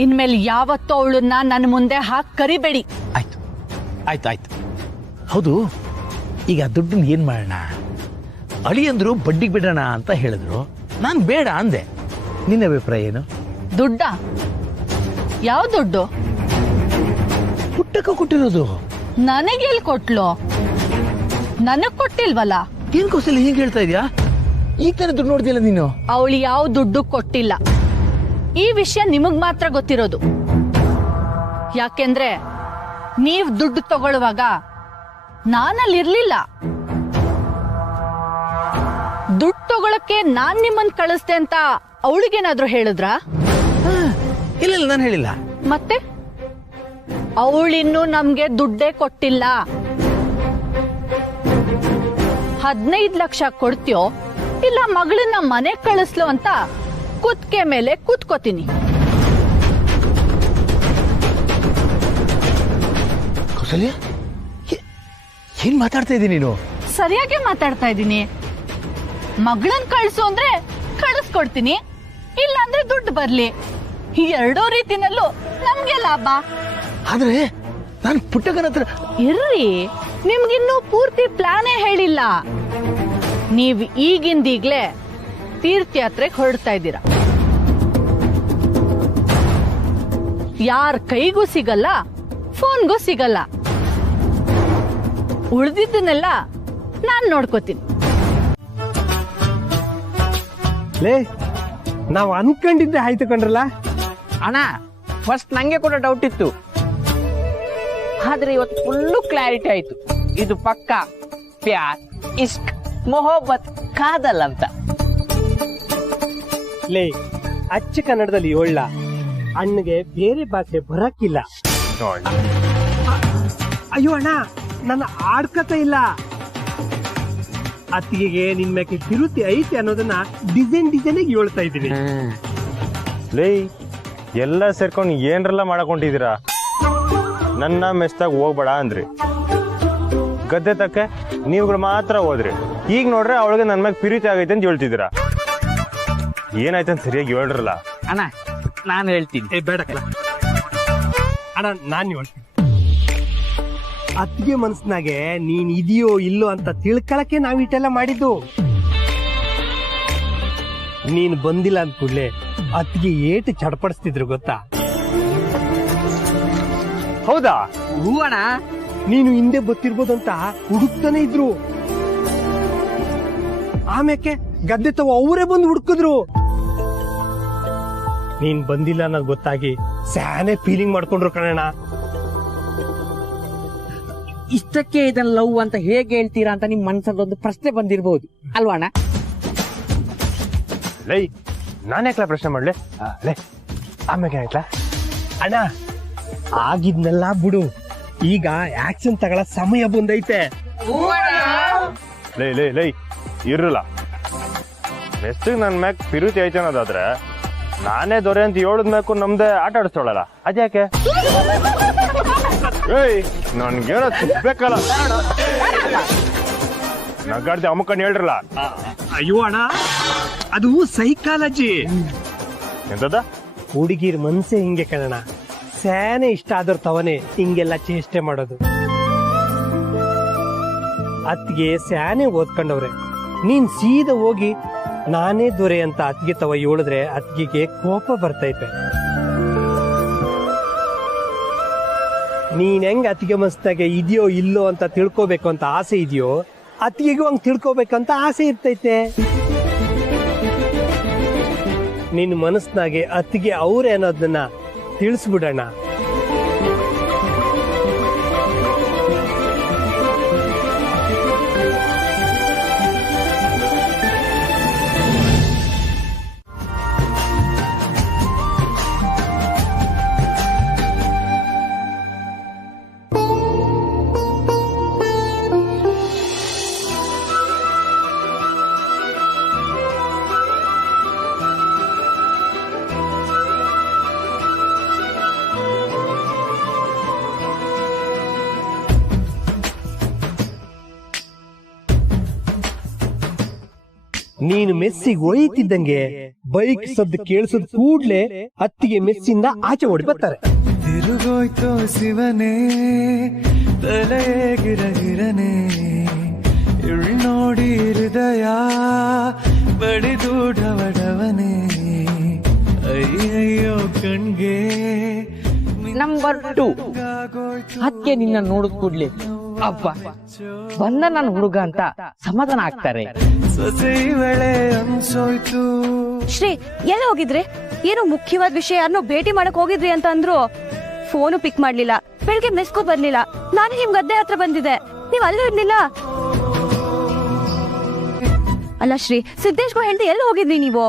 ಇನ್ಮೇಲೆ ಯಾವತ್ತೂ ಅವಳನ್ನ ನನ್ನ ಮುಂದೆ ಹಾಕಿ ಕರಿಬೇಡಿ. ಆಯ್ತು ಆಯ್ತು ಆಯ್ತು. ಹೌದು, ಈಗ ದುಡ್ಡನ್ನ ಏನ್ ಮಾಡೋಣ? ಅಳಿಯಂದ್ರು ಬಡ್ಡಿಗೆ ಬಿಡೋಣ ಅಂತ ಹೇಳಿದ್ರು. ನಾನು ಬೇಡ ಅಂದೆ. ನಿನ್ನ ಅಭಿಪ್ರಾಯ ಏನು? ದುಡ್ಡ? ಯಾವ ದುಡ್ಡು? ಪುಟ್ಟಕ್ಕ ಕೊಟ್ಟಿರೋದು. ನನಗೆಲ್ ಕೊಟ್ಲು? ನನಗ್ ಕೊಟ್ಟಿಲ್ವಲ್ಲ. ಏನ್ ಕೌಸಲ್ಯ ಹೀಗೆ ಹೇಳ್ತಾ ಇದ್ಯಾ? ಈಗ ತಾನೇ ದುಡ್ಡು ನೋಡ್ದಿಲ್ಲ ನೀನು. ಅವಳು ಯಾವ ದುಡ್ಡು ಕೊಟ್ಟಿಲ್ಲ. ಈ ವಿಷಯ ನಿಮಗ್ ಮಾತ್ರ ಗೊತ್ತಿರೋದು. ಯಾಕೆಂದ್ರೆ ನೀವ್ ದುಡ್ಡು ತಗೊಳ್ಳುವಾಗ ನಾನಲ್ಲಿರ್ಲಿಲ್ಲ. ದುಡ್ಡು ತಗೊಳಕ್ಕೆ ನಾನ್ ನಿಮ್ಮನ್ ಕಳಿಸ್ದೆ ಅಂತ ಅವಳಿಗೇನಾದ್ರೂ ಹೇಳಿದ್ರಾ? ಇಲ್ಲ, ನಾನು ಹೇಳಿಲ್ಲ. ಮತ್ತೆ ಅವಳಿನ್ನೂ ನಮ್ಗೆ ದುಡ್ಡೇ ಕೊಟ್ಟಿಲ್ಲ. 15 ಲಕ್ಷ ಕೊಡ್ತೀಯೋ ಇಲ್ಲ ಮಗಳನ್ನ ಮನೆ ಕಳಿಸ್ಲು ಅಂತ ಕುತ್ಕೆ ಮೇಲೆ ಕೂತ್ಕೋತೀನಿ. ಕೌಸಲ್ಯ, ಏನ್ ಮಾತಾಡ್ತಾ ಇದ್ದೀನಿ ನೀನು? ಸರಿಯಾಗಿ ಮಾತಾಡ್ತಾ ಇದ್ದೀನಿ. ಮಗಳನ್ ಕಳ್ಸು ಅಂದ್ರೆ ಕಳಿಸ್ಕೊಡ್ತೀನಿ, ಇಲ್ಲ ಅಂದ್ರೆ ದುಡ್ಡು ಬರ್ಲಿ. ಈ ಎರಡೂ ರೀತಿನಲ್ಲೂ ನಮ್ಗೆ ಲಾಭ. ಆದ್ರೆ ನಾನು ಪುಟ್ಟಕ್ಕನ ಹತ್ರ ಇರ್ರಿ, ನಿಮ್ಗಿನ್ನೂ ಪೂರ್ತಿ ಪ್ಲಾನೇ ಹೇಳಿಲ್ಲ. ನೀವ್ ಈಗಿಂದೀಗ್ಲೇ ತೀರ್ಥಯಾತ್ರೆಗೆ ಹೊರಡ್ತಾ ಇದ್ದೀರಾ. ಯಾರ ಕೈಗೂ ಸಿಗಲ್ಲ, ಫೋನ್ಗೂ ಸಿಗಲ್ಲ. ಉಳ್ದಿದ್ದನ್ನೆಲ್ಲ ನಾನ್ ನೋಡ್ಕೋತೀನಿ. ಲೇ, ನಾವು ಅನ್ಕೊಂಡಿದ್ದೆ ಆಯ್ತು ಕಣ್ರಲ್ಲ. ಅಣ್ಣ, ಫಸ್ಟ್ ನಂಗೆ ಕೂಡ ಡೌಟ್ ಇತ್ತು, ಆದ್ರೆ ಇವತ್ತು ಫುಲ್ಲು ಕ್ಲಾರಿಟಿ ಆಯ್ತು. ಇದು ಪಕ್ಕ ಪ್ಯಾರ್, ಇಷ್ಕ್, ಮೊಹಬ್ಬತ್, ಕಾದಲ್ ಅಂತ. ಲೇ, ಅಚ್ಚ ಕನ್ನಡದಲ್ಲಿ ಒಳ್ಳ ಅಣ್ಣಗೆ ಬೇರೆ ಭಾಷೆ ಬರಕ್ಕಿಲ್ಲ. ಅಯ್ಯೋ ಅಣ್ಣ, ನನ್ನ ಆಡ್ಕತ ಇಲ್ಲ. ಅತ್ತಿಗೆಗೆ ನಿನ್ ಮ್ಯಾಕೆ ಕಿರುತಿ ಐತಿ ಅನ್ನೋದನ್ನ ಡಿಸೈನ್ ಹೇಳ್ತಾ ಇದ್ದೀನಿ. ಲೇ, ಎಲ್ಲ ಸೇರ್ಕೊಂಡು ಏನ್ರೆಲ್ಲ ಮಾಡಕೊಂಡಿದ್ದೀರಾ? ನನ್ನ ಮೆಸ್ತಾಗ ಹೋಗ್ಬೇಡ ಅಂದ್ರಿ, ಗದ್ದೆ ತಕ್ಕೆ ನೀವುಗಳು ಮಾತ್ರ ಹೋದ್ರಿ. ಈಗ ನೋಡ್ರೆ ಅವಳಿಗೆ ನನ್ನ ಮ್ಯಾಗ ಪ್ರೀತಿ ಆಗೈತೆ ಅಂತ ಹೇಳ್ತಿದ್ದೀರಾ. ಏನಾಯ್ತಂತ ಸರಿಯಾಗಿ ಹೇಳ್ರಲ್ಲ. ಅಣ್ಣ, ನಾನು ಹೇಳ್ತೀನಿ. ಬೇಡಕ್ಕಲ್ಲ ಅಣ್ಣ, ನಾನು ಹೇಳ್ತೀನಿ. ಅತ್ತಿಗೆ ಮನ್ಸ್ನಾಗೆ ನೀನ್ ಇದೆಯೋ ಇಲ್ಲೋ ಅಂತ ತಿಳ್ಕೊಳಕ್ಕೆ ನಾವ್ ಇಟ್ಟೆಲ್ಲ ಮಾಡಿದ್ದು. ನೀನ್ ಬಂದಿಲ್ಲ ಅಂದ ಕೂಡ್ಲೆ ಅತ್ತಿಗೆ ಏಟು ಚಡ್ಪಡಿಸ್ತಿದ್ರು ಗೊತ್ತಾ? ಹೌದಾ? ಹೂ ಅಣ್ಣ. ನೀನು ಹಿಂದೆ ಗೊತ್ತಿರ್ಬೋದು ಅಂತ ಹುಡುಕ್ತಾನೆ ಇದ್ರು. ಆಮೇಲೆ ಗದ್ದೆ ತವ ಅವರೇ ಬಂದು ಹುಡುಕಿದ್ರು. ನೀನ್ ಬಂದಿಲ್ಲ ಅನ್ನೋದು ಗೊತ್ತಾಗಿ ಸ್ಯಾನೆ ಫೀಲಿಂಗ್ ಮಾಡ್ಕೊಂಡ್ರು ಕಣಣ್ಣ. ಇಷ್ಟಕ್ಕೆ ಇದನ್ನ ಲವ್ ಅಂತ ಹೇಗೆ ಹೇಳ್ತೀರಾ ಅಂತ ನಿಮ್ ಮನ್ಸಲ್ಲಿ ಒಂದು ಪ್ರಶ್ನೆ ಬಂದಿರಬಹುದು ಅಲ್ವಾ ಅಣ್ಣ? ಲೈ, ನಾನ್ಯಾಕ್ಲ ಪ್ರಶ್ನೆ ಮಾಡ್ಲೆ? ಲೇ, ಆಮೇಲೆ ಆಯ್ತಾ ಅಣ್ಣ, ಆಗಿದ್ನೆಲ್ಲ ಬಿಡು. ಈಗ ಆಕ್ಷನ್ ತಗೊಳ ಸಮಯ ಬಂದೈತೆ. ಲೈ ಲೈ ಲೈ ಇರಲ್ಲ. ಮೆಸ್ಸಿಗೆ ನನ್ನ ಮ್ಯಾಕ್ ಪಿರುತಿ ಐತೆ ಅನ್ನೋದಾದ್ರೆ ನಾನೇ ದೊರೆ ಅಂತ ಹೇಳದ್ ಮ್ಯಾಕು ನಮ್ದೇ ಆಟ ಆಡಿಸ್ತೋಳಲ್ಲ, ಅದ್ಯಾಕೆ? ಏಯ್, ನನ್ಗೇನೋ ಸಿಗ್ಬೇಕಲ್ಲ. ನಗಾಡ್ದೆ ಅಮ್ಮಕ್ಕನ್ ಹೇಳ್ರಲ್ಲ. ಅಯ್ಯೋ ಅಣ್ಣ, ಅದು ಸೈಕಾಲಜಿ. ಎಂತದ? ಹುಡುಗಿರ್ ಮನ್ಸೆ ಹಿಂಗೆ ಕಣಣ. ಸ್ಯಾನೆ ಇಷ್ಟ ಆದ್ರ ತವನೆ ಹಿಂಗೆಲ್ಲ ಚೇಷ್ಟೆ ಮಾಡೋದು. ಅತ್ತಿಗೆ ಸ್ಯಾನೆ ಓದ್ಕೊಂಡವ್ರೆ. ನೀನ್ ಸೀದಾ ಹೋಗಿ ನಾನೇ ದೊರೆ ಅಂತ ಅತ್ತಿಗೆ ತವ ಹೇಳಿದ್ರೆ ಅತ್ತಿಗೆಗೆ ಕೋಪ ಬರ್ತೈತೆ. ನೀನ್ ಹೆಂಗ್ ಅತ್ತಿಗೆ ಮನ್ಸ್ನಾಗೆ ಇದೆಯೋ ಇಲ್ಲೋ ಅಂತ ತಿಳ್ಕೋಬೇಕು ಅಂತ ಆಸೆ ಇದೆಯೋ, ಅತ್ತಿಗೆಗೂ ಹಂಗ್ ತಿಳ್ಕೋಬೇಕಂತ ಆಸೆ ಇರ್ತೈತೆ. ನಿನ್ ಮನಸ್ನಾಗೆ ಅತ್ತಿಗೆ ಅವ್ರೆ ಅನ್ನೋದನ್ನ ತಿಳಿಸ್ಬಿಡೋಣ. ನೀನು ಮೆಸ್ಸಿಗೆ ಒಯ್ತಿದ್ದಂಗೆ ಬೈಕ್ ಸದ್ದು ಕೇಳಿಸದ್ ಕೂಡ್ಲೆ ಅತ್ತಿಗೆ ಮೆಸ್ಸಿಂದ ಆಚೆ ಓಡಿ ಬರ್ತಾರೆ. ತಿರುಗೋಯ್ತೋ ಶಿವನೇ ತಲೆಗಿರಗಿರನೆ ಇಳ್ ನೋಡಿ ಹೃದಯ ಬಡಿದು ಡವಡವನೇ ಅಯ್ಯಯ್ಯೋ ಕಣ್ಗೆ ನಂಬರ್ 2 ಅದಕ್ಕೆ ನಿನ್ನ ನೋಡಿದ್ ಕೂಡ್ಲಿ ಅಪ್ಪ ಬಂದ ನನ್ನ ಹುಡುಗ ಅಂತ ಸಮಾಧಾನ ಆಗ್ತಾರೆ. ಶ್ರೀ ಎಲ್ಲ ಹೋಗಿದ್ರಿ? ಏನೋ ಮುಖ್ಯವಾದ ವಿಷಯ ಯಾರನ್ನೋ ಭೇಟಿ ಮಾಡಕ್ ಹೋಗಿದ್ರಿ ಅಂತ ಅಂದ್ರು. ಫೋನು ಪಿಕ್ ಮಾಡ್ಲಿಲ್ಲ, ಬೆಳಿಗ್ಗೆ ಮೆಸ್ಕೂ ಬರ್ಲಿಲ್ಲ. ನಾನು ನಿಮ್ ಗದ್ದೆ ಹತ್ರ ಬಂದಿದ್ದೆ, ನೀವ್ ಅಲ್ಲೂ ಇರ್ಲಿಲ್ಲ. ಅಲ್ಲ ಶ್ರೀ, ಸಿದ್ದೇಶ್ಗೂ ಹೇಳ್ದೆ ಎಲ್ಲಿ ಹೋಗಿದ್ರಿ ನೀವು?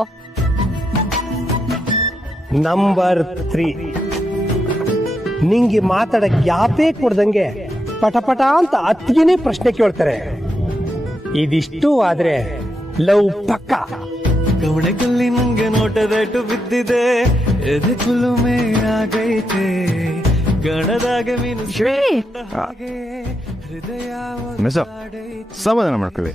ನಂಬರ್ 3 ನಿಂಗೆ ಮಾತಾಡಕ್ ಗ್ಯಾಪೇ ಕೊಡ್ದಂಗೆ ಪಟಪಟ ಅಂತ ಅತ್ತಿಗೆನೇ ಪ್ರಶ್ನೆ ಕೇಳ್ತಾರೆ. ಇದಿಷ್ಟು ಆದ್ರೆ ಲವ್ ಪಕ್ಕ. ಕವಣೆಗಲ್ಲಿ ನಂಗೆ ನೋಟದಟ್ಟು ಬಿದ್ದಿದೆ, ಎದೆ ಕುಲುಮೆ ಆಗೈತೆ, ಗಣದಾಗ ಮೀನು ಹೃದಯ ಸಮಾಧಾನ ಮಾಡ್ಕೊಳ್ಳಿ.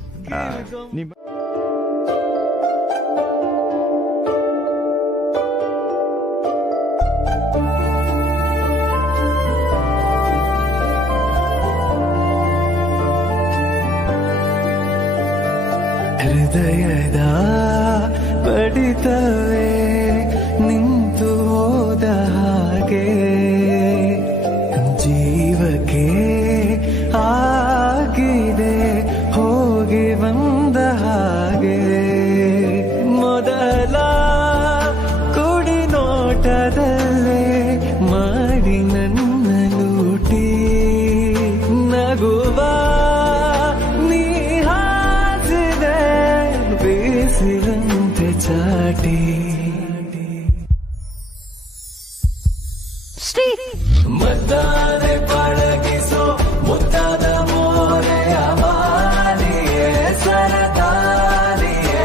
ಹೃದಯದ ಬಡಿತವೇ ನಿಂತು ಹೋದ ಹಾಗೆ, ಜೀವಕ್ಕೆ ಆಗಿದೆ ಹೋಗಿ ಬಂದ ಹಾಗೆ, ಮೊದಲ ಕುಡಿ ನೋಟದಲ್ಲೇ ಮಾಡಿ ನನ್ನ ಲೂಟಿ, ನಗುವ ಬೇಸಿರಂತೆ ಚಾಟಿ. ಶ್ರೀ ಮದ್ದಾನೆ ಪಳಗಿಸೋ ಮುದ್ದಾದ ಮೋರೆಯ ಮಾರಿಯೇ ಸರದಾರಿಯೇ,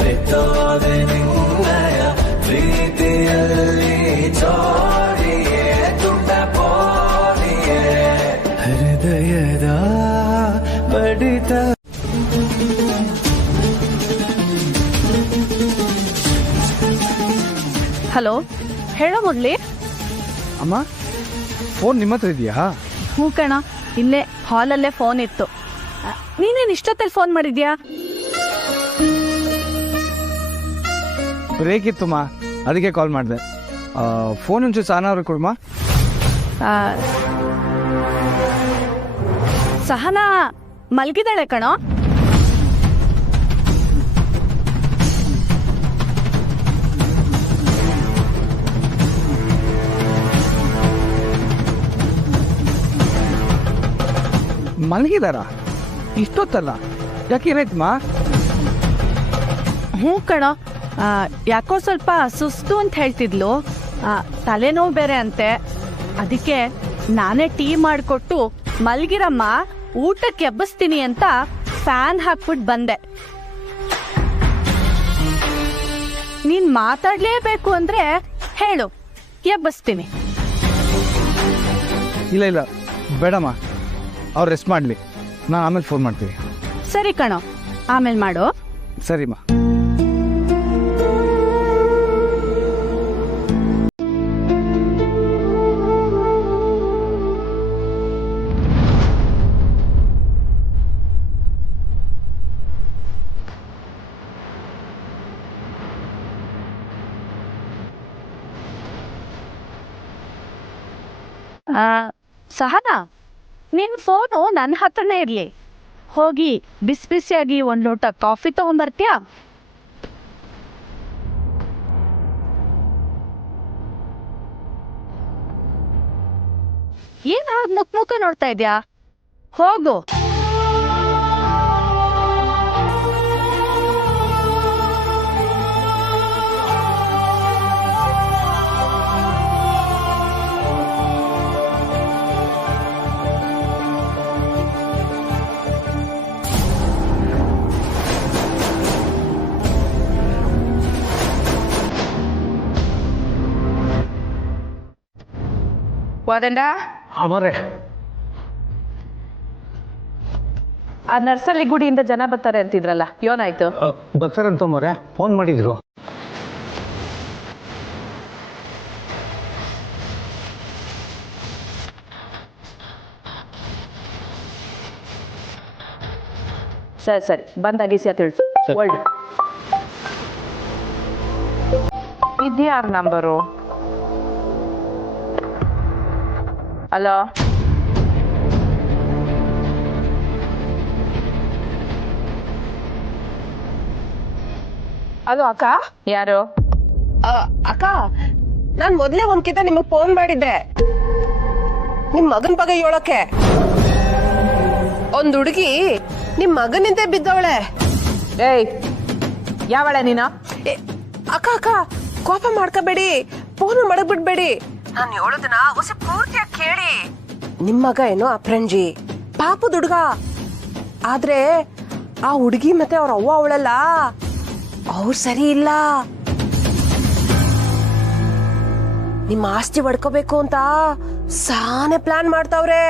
ಬೆತ್ತೋದೆ ನಿನ್ನಯ ಪ್ರೀತಿಯಲ್ಲಿ ಜೋಡಿಯೇ ತುಂಡ ಪೋಡಿಯೇ, ಹೃದಯದ ಬಡಿತ. ಹಲೋ, ಹೇಳೋ ಮುರಳಿ. ಅಮ್ಮ, ಫೋನ್ ನಿಮ್ಮ ಹತ್ರ ಇದೆಯಾ? ಹ್ಞೂ ಕಣ, ಇಲ್ಲೇ ಹಾಲಲ್ಲೇ ಫೋನ್ ಇತ್ತು. ನೀನೇನು ಇಷ್ಟೊತ್ತಲ್ಲಿ ಫೋನ್ ಮಾಡಿದ್ಯಾ? ಬ್ರೇಕ್ ಇತ್ತುಮ್ಮ, ಅದಕ್ಕೆ ಕಾಲ್ ಮಾಡಿದೆ. ಫೋನ್ ಒಂಚೂರು ಸಹನಾ ಅವ್ರಿಗೆ ಕೊಡಮ್ಮ. ಸಹನಾ ಮಲ್ಗಿದಾಳೆ ಕಣೋ. ಮಲಗಿದಾರ ಇಷ್ಟೊತ್ತಲ್ಲ? ಯಾಕೇನಾಯ್ತಮ್ಮ? ಹ್ಞೂ ಕಣೋ, ಯಾಕೋ ಸ್ವಲ್ಪ ಸುಸ್ತು ಅಂತ ಹೇಳ್ತಿದ್ಲು. ತಲೆನೋವು ಬೇರೆ ಅಂತೆ. ಅದಕ್ಕೆ ನಾನೇ ಟೀ ಮಾಡಿಕೊಟ್ಟು ಮಲ್ಗಿರಮ್ಮ, ಊಟಕ್ಕೆ ಎಬ್ಬಿಸ್ತೀನಿ ಅಂತ ಫ್ಯಾನ್ ಹಾಕ್ಬಿಟ್ಟು ಬಂದೆ. ನೀನ್ ಮಾತಾಡ್ಲೇಬೇಕು ಅಂದ್ರೆ ಹೇಳು, ಎಬ್ಬಿಸ್ತೀನಿ. ಇಲ್ಲ ಇಲ್ಲ ಬೇಡಮ್ಮ, ಅವ್ರು ರೆಸ್ಟ್ ಮಾಡಲಿ, ನಾನು ಆಮೇಲೆ ಫೋನ್ ಮಾಡ್ತೀವಿ. ಸರಿ ಕಣೋ, ಆಮೇಲೆ ಮಾಡು. ಸರಿಮ್ಮ. ಸಹನಾ, ನಿನ್ ಫೋನು ನನ್ನ ಹತ್ರನೇ ಇರ್ಲಿ. ಹೋಗಿ ಬಿಸಿ ಬಿಸಿಯಾಗಿ ಒಂದ್ ಲೋಟ ಕಾಫಿ ತಗೊಂಡ್ಬರ್ತೀಯಾ? ಏನ ಮುಖ ಮುಖ ನೋಡ್ತಾ ಇದ್ಯಾ? ಹೋಗು. ವಾದಂಡ, ಅವರೇ ಆ ನರ್ಸಲ್ಲಿ ಗುಡಿಯಿಂದ ಜನ ಬರ್ತಾರೆ ಅಂತಿದ್ರಲ್ಲ, ಏನಾಯ್ತು? ಬರ್ತಾರಂತ ಮರೆ ಫೋನ್ ಮಾಡಿದ್ರು. ಸರಿ ಸರಿ, ಬಂದಾಗಿಸಿ ತಿಳಿಸು. ಒಳ್ಳೆ ಇದ್ಯಾರ ನಂಬರು? ಹಲೋ, ಹಲೋ ಅಕ್ಕ. ಯಾರು? ಅಕ್ಕ, ನಾನ್ ಮೊದ್ಲೇ ಒಂದ್ಕಿತ ನಿಮಗ್ ಫೋನ್ ಮಾಡಿದ್ದೆ ನಿಮ್ ಮಗನ್ ಬಗ್ಗೆ ಹೇಳೋಕೆ. ಒಂದ್ ಹುಡುಗಿ ನಿಮ್ ಮಗನಿಂದ ಬಿದ್ದವಳೆ. ಏಯ್, ಯಾವಳೆ ನೀನು? ಅಕ್ಕ ಅಕ್ಕ, ಕೋಪ ಮಾಡ್ಕೋಬೇಡಿ, ಫೋನ್ ಮಾಡಕ್ ಬಿಡ್ಬೇಡಿ. ನಾನು ಹೇಳೋದನ್ನ ಹೊಸ ಪೂರ್ತಿಯಾಗಿ ಕೇಳಿ. ನಿಮ್ ಮಗ ಏನೋ ಅಪ್ರಂಜಿ ಪಾಪದ ಹುಡುಗ, ಆದ್ರೆ ಆ ಹುಡುಗಿ ಮತ್ತೆ ಅವ್ರ ಅವ್ವ ಅವಳಲ್ಲ, ಅವ್ರು ಸರಿ ಇಲ್ಲ. ನಿಮ್ಮ ಆಸ್ತಿ ಹೊಡ್ಕೋಬೇಕು ಅಂತ ಸಾನೆ ಪ್ಲಾನ್ ಮಾಡ್ತಾವ್ರೆ.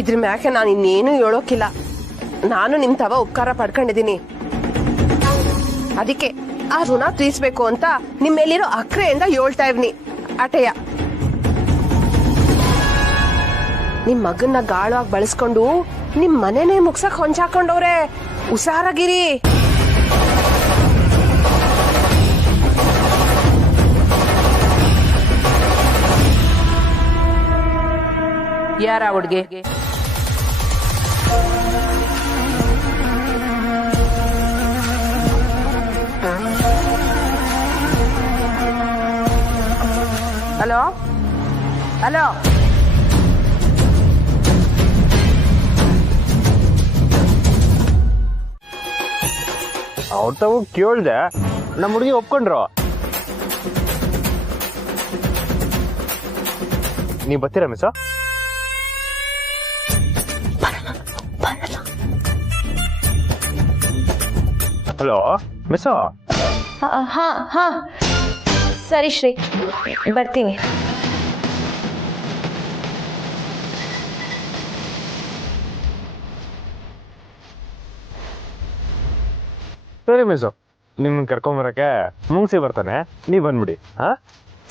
ಇದ್ರ ಮ್ಯಾಕೆ ನಾನು ಇನ್ನೇನು ಹೇಳೋಕಿಲ್ಲ. ನಾನು ನಿಮ್ ತವ ಉಪಕಾರ ಪಡ್ಕೊಂಡಿದೀನಿ, ಅದಕ್ಕೆ ಆ ಋಣ ತೀರ್ಸ್ಬೇಕು ಅಂತ ನಿಮ್ಮೇಲಿರೋ ಅಕ್ರೆಯಿಂದ ಹೇಳ್ತಾ ಇವ್ನಿ. ಆಟೆಯ ನಿಮ್ ಮಗನ್ನ ಗಾಳವಾಗಿ ಬಳಸ್ಕೊಂಡು ನಿಮ್ ಮನೆನೇ ಮುಗ್ಸಕ್ ಹೊಂಚಾಕೊಂಡವ್ರೆ. ಹುಷಾರಾಗಿರಿ. ಯಾರ ಹುಡುಗಿ? ಹಲೋ ಹಲೋ, ಅವ್ರ ತಾವು ಕೇಳ್ದೆ, ನಮ್ಮ ಹುಡುಗಿ ಒಪ್ಕೊಂಡ್ರು. ನೀವು ಬರ್ತೀರಾ ಮಿಸ್? Hello miss. ಹಾ ಹಾ ಸರಿ ಶ್ರೀ, ಬರ್ತೀನಿ. ಸರಿ ಮಿಸ್, ನಿಮ್ಮನ್ನ ಕರ್ಕೊಂಬರಕ್ಕೆ ಮುಂಗ್ಸಿ ಬರ್ತಾನೆ, ನೀವು ಬಂದ್ಬಿಡಿ. ಹಾ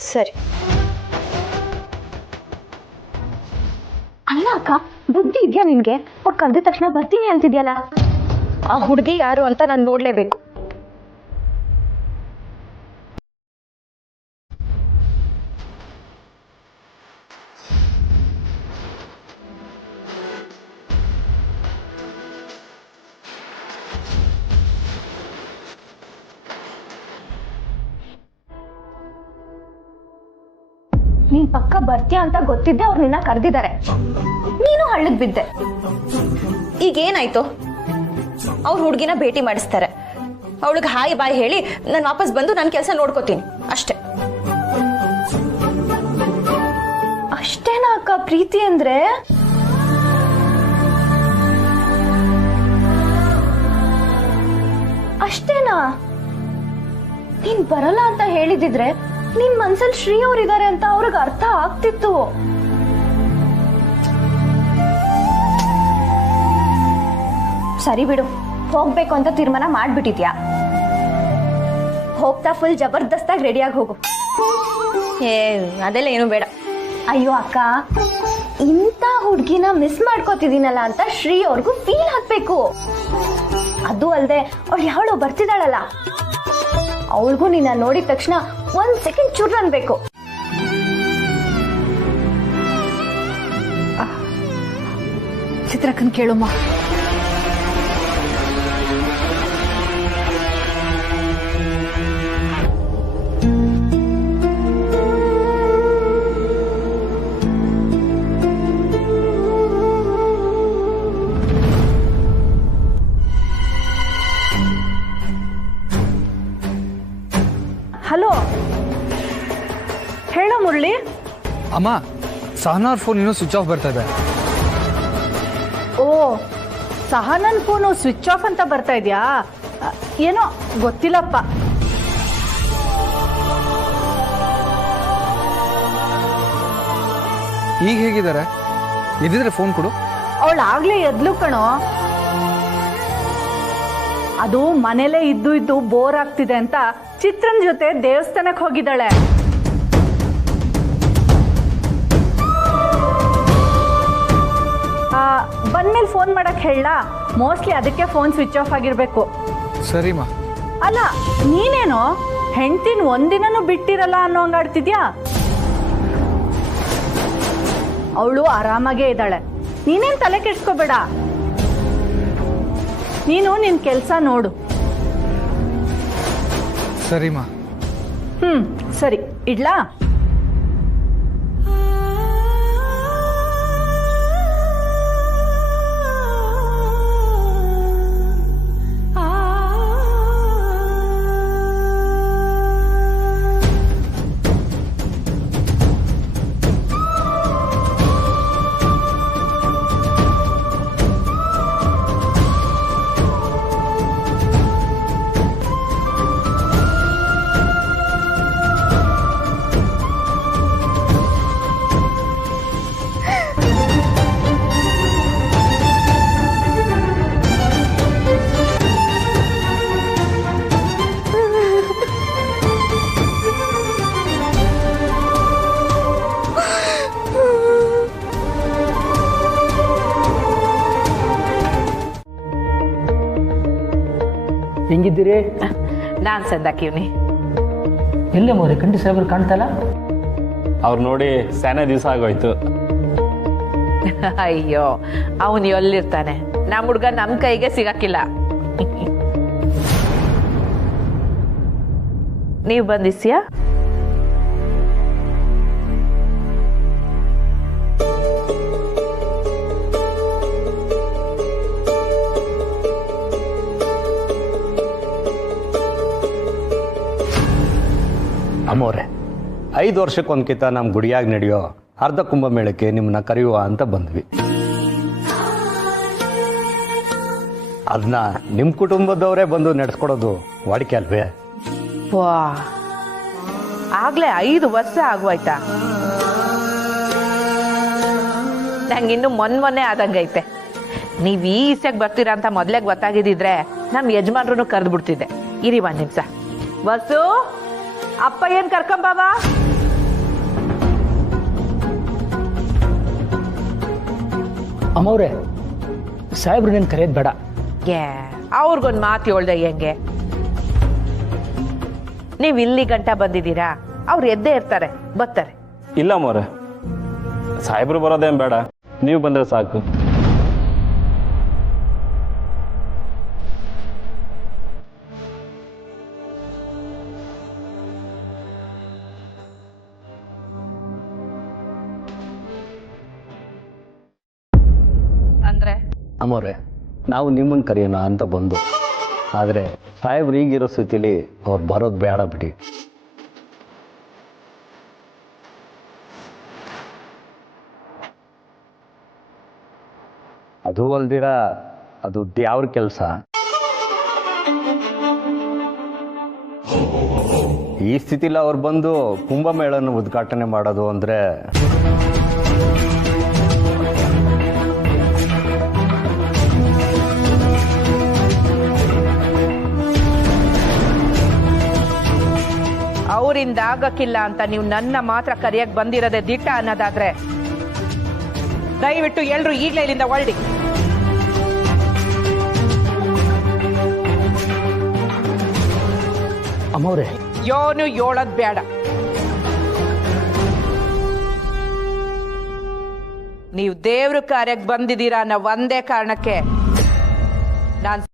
ಸರಿ. ಅಲ್ಲ ಅಕ್ಕ, ಬುದ್ಧಿ ಇದೆಯಾ ನಿನ್ಗೆ? ಅವ್ರು ಕರೆದ ತಕ್ಷಣ ಬರ್ತೀನಿ ಅಂತಿದ್ಯಲ್ಲ. ಆ ಹುಡುಗಿ ಯಾರು ಅಂತ ನಾನು ನೋಡ್ಲೇಬೇಕು. ನೀನ್ ಪಕ್ಕ ಬರ್ತೀಯ ಅಂತ ಗೊತ್ತಿದ್ದೆ ಅವ್ರು ನಿನ್ನ ಕರೆದಿದ್ದಾರೆ, ನೀನು ಹಳ್ಳಕ್ ಬಿದ್ದೆ. ಈಗೇನಾಯ್ತು? ಅವ್ರ ಹುಡುಗಿನ ಭೇಟಿ ಮಾಡಿಸ್ತಾರೆ, ಅವಳಿಗೆ ಹಾಯ್ ಬಾಯ್ ಹೇಳಿ ನಾನು ವಾಪಸ್ ಬಂದು ನನ್ನ ಕೆಲಸ ನೋಡ್ಕೋತೀನಿ ಅಷ್ಟೇ. ಅಷ್ಟೇನಾ ಅಕ್ಕ ಪ್ರೀತಿ ಅಂದ್ರೆ? ಅಷ್ಟೇನಾ? ನೀನ್ ಬರಲ್ಲ ಅಂತ ಹೇಳಿದಿದ್ರೆ ನಿನ್ ಮನ್ಸಲ್ಲಿ ಶ್ರೀ ಅವ್ರಿದ್ದಾರೆ ಅಂತ ಅವ್ರಿಗೆ ಅರ್ಥ ಆಗ್ತಿತ್ತು. ಸರಿ ಬಿಡು, ಹೋಗ್ಬೇಕು ಅಂತ ತೀರ್ಮಾನ ಮಾಡ್ಬಿಟ್ಟಿದ್ಯಾ. ಹೋಗ್ತಾ ಫುಲ್ ಜಬರ್ದಸ್ತಾಗಿ ರೆಡಿಯಾಗಿ ಹೋಗು. ಅದೆಲ್ಲ ಏನು ಬೇಡ. ಅಯ್ಯೋ ಅಕ್ಕ, ಇಂಥ ಹುಡ್ಗಿನ ಮಿಸ್ ಮಾಡ್ಕೋತಿದ್ದೀನಲ್ಲ ಅಂತ ಶ್ರೀ ಅವ್ರಿಗೂ ಫೀಲ್ ಆಗ್ಬೇಕು. ಅದು ಅಲ್ದೆ ಅವಳು ಯಾವಳು ಬರ್ತಿದ್ದಾಳಲ್ಲ, ಅವಳಿಗೂ ನಿನ್ನ ನೋಡಿದ ತಕ್ಷಣ 1 ಸೆಕೆಂಡ್ ಚೂರ್ ಅನ್ಬೇಕು. ಚಿತ್ರಕ್ಕನ್ ಕೇಳುಮ್ಮ. ಹಲೋ, ಹೇಳೋ ಮುರಳಿ. ಅಮ್ಮ, ಸಹನಾರ್ ಫೋನ್ ಇನ್ನೂ ಸ್ವಿಚ್ ಆಫ್ ಬರ್ತಾ ಇದೆ. ಓ, ಸಹನನ್ ಫೋನು ಸ್ವಿಚ್ ಆಫ್ ಅಂತ ಬರ್ತಾ ಇದೆಯಾ? ಏನೋ ಗೊತ್ತಿಲ್ಲಪ್ಪ. ಈಗ ಹೇಗಿದ್ದಾರೆ? ಎದ್ದಿದ್ರೆ ಫೋನ್ ಕೊಡು. ಅವಳು ಆಗ್ಲೇ ಎದ್ಲು ಕಣೋ. ಅದು ಮನೇಲೆ ಇದ್ದು ಇದ್ದು ಬೋರ್ ಆಗ್ತಿದೆ ಅಂತ ಚಿತ್ರನ್ ಜೊತೆ ದೇವಸ್ಥಾನಕ್ಕೆ ಹೋಗಿದ್ದಾಳೆ. ಬಂದ್ಮೇಲೆ ಫೋನ್ ಮಾಡಕ್ ಹೇಳ. ಮೋಸ್ಟ್ಲಿ ಅದಕ್ಕೆ ಫೋನ್ ಸ್ವಿಚ್ ಆಫ್ ಆಗಿರ್ಬೇಕು. ಸರಿಮಾ. ಅಲ್ಲ ನೀನೇನೋ ಹೆಂಡ್ತಿನ ಒಂದಿನನೂ ಬಿಟ್ಟಿರಲ್ಲ ಅನ್ನೋಂಗಾಡ್ತಿದ್ಯಾ. ಅವಳು ಆರಾಮಾಗೇ ಇದ್ದಾಳೆ, ನೀನೇನ್ ತಲೆ ಕೆಡ್ಸ್ಕೋಬೇಡ. ನೀನು ನಿನ್ ಕೆಲ್ಸ ನೋಡು. ಸರಿಮಾ. ಸರಿ, ಇಡ್ಲಾ? ಹೆಂಗಿದ್ದೀರಿ? ನಾನ್ ಸಂದಾಕಿವ್ನಿ. ಎಲ್ಲೇ ಮೋರೆ ಕಂಠಿ ಸಾಹೇಬ್ರು ಕಾಣ್ತಲ್ಲ? ಅವ್ರು ನೋಡಿ ಸ್ಯಾನೆ ದಿವಸ ಆಗೋಯ್ತು. ಅಯ್ಯೋ, ಅವನು ಎಲ್ಲಿರ್ತಾನೆ, ನಮ್ಮ ಹುಡ್ಗ ನಮ್ ಕೈಗೆ ಸಿಗಕ್ಕಿಲ್ಲ. ನೀವ್ ಬಂದಿಸ್ಯಾ? ಅಮ್ಮೋರೆ, 5 ವರ್ಷಕ್ಕೊಂದ್ಕಿಂತ ನಮ್ಮ ಗುಡಿಯಾಗಿ ನಡೆಯೋ ಅರ್ಧ ಕುಂಭಮೇಳಕ್ಕೆ ನಿಮ್ಮನ್ನ ಕರೆಯುವ ಅಂತ ಬಂದ್ವಿ. ಅದನ್ನ ನಿಮ್ಮ ಕುಟುಂಬದವರೇ ಬಂದು ನಡೆಸ್ಕೊಡೋದು ವಾಡಿಕೆ ಅಲ್ವೇ? ವಾ, ಆಗ್ಲೇ 5 ವರ್ಷ ಆಗೋಯ್ತಾ? ನಂಗಿನ್ನು ಮೊನ್ನೆ ಆದಂಗೈತೆ. ನೀವ್ ಈ ಇಸೆಗೆ ಬರ್ತೀರಾ ಅಂತ ಮೊದ್ಲೇ ಗೊತ್ತಾಗಿದ್ದಿದ್ರೆ ನಮ್ ಯಜಮಾನ್ರು ಕರೆದು ಬಿಡ್ತಿದ್ದೆ. ಇರಿ 1 ನಿಮಿಷ. ಬಸ್ಸು, ಅಪ್ಪ ಏನ್ ಕರ್ಕೊಂಬಾವ. ಅಮ್ಮವ್ರೆ, ಸಾಹೇಬ್ರು ನೀನು ಕರೆಯೋದು ಬೇಡ. ಅವ್ರಿಗೊಂದು ಮಾತು ಹೇಳ್ದೆ ಹೆಂಗೆ? ನೀವ್ ಇಲ್ಲಿ ಗಂಟ ಬಂದಿದ್ದೀರಾ, ಅವ್ರು ಎದ್ದೇ ಇರ್ತಾರೆ, ಬರ್ತಾರೆ. ಇಲ್ಲ ಮೋರೆ, ಸಾಹೇಬ್ರು ಬರೋದೇನ್ ಬೇಡ, ನೀವು ಬಂದ್ರೆ ಸಾಕು. ಅಂದ್ರೆ ಅಮ್ಮೋರೆ, ನಾವು ನಿಮ್ಮನ್ನು ಕರೆಯೋಣ ಅಂತ ಬಂದು, ಆದರೆ ಸಾಹೇಬ್ರು ಈಗಿರೋ ಸ್ಥಿತಿಲಿ ಅವ್ರು ಬರೋದು ಬೇಡ ಬಿಡಿ. ಅದು ಅಲ್ದಿರ ಅದು ಯಾವ ಕೆಲಸ? ಈ ಸ್ಥಿತಿಲಿ ಅವ್ರು ಬಂದು ಕುಂಭಮೇಳನ ಉದ್ಘಾಟನೆ ಮಾಡೋದು ಅಂದರೆ ಅವರಿಂದ ಆಗಕ್ಕಿಲ್ಲ ಅಂತ ನೀವು ನನ್ನ ಮಾತ್ರ ಕರೆಯಕ್ ಬಂದಿರೋದೇ ದಿಟ್ಟ ಅನ್ನೋದಾದ್ರೆ ದಯವಿಟ್ಟು ಎಲ್ರು ಈಗಲೇ ಇಲ್ಲಿಂದ ಹೊರಡಿ. ಅಮ್ಮವ್ರೆ, ಯೋನು ಹೇಳೋದ್ ಬೇಡ. ನೀವು ದೇವ್ರ ಕಾರ್ಯಕ್ಕೆ ಬಂದಿದ್ದೀರಾ ಅನ್ನೋ ಒಂದೇ ಕಾರಣಕ್ಕೆ ನಾನು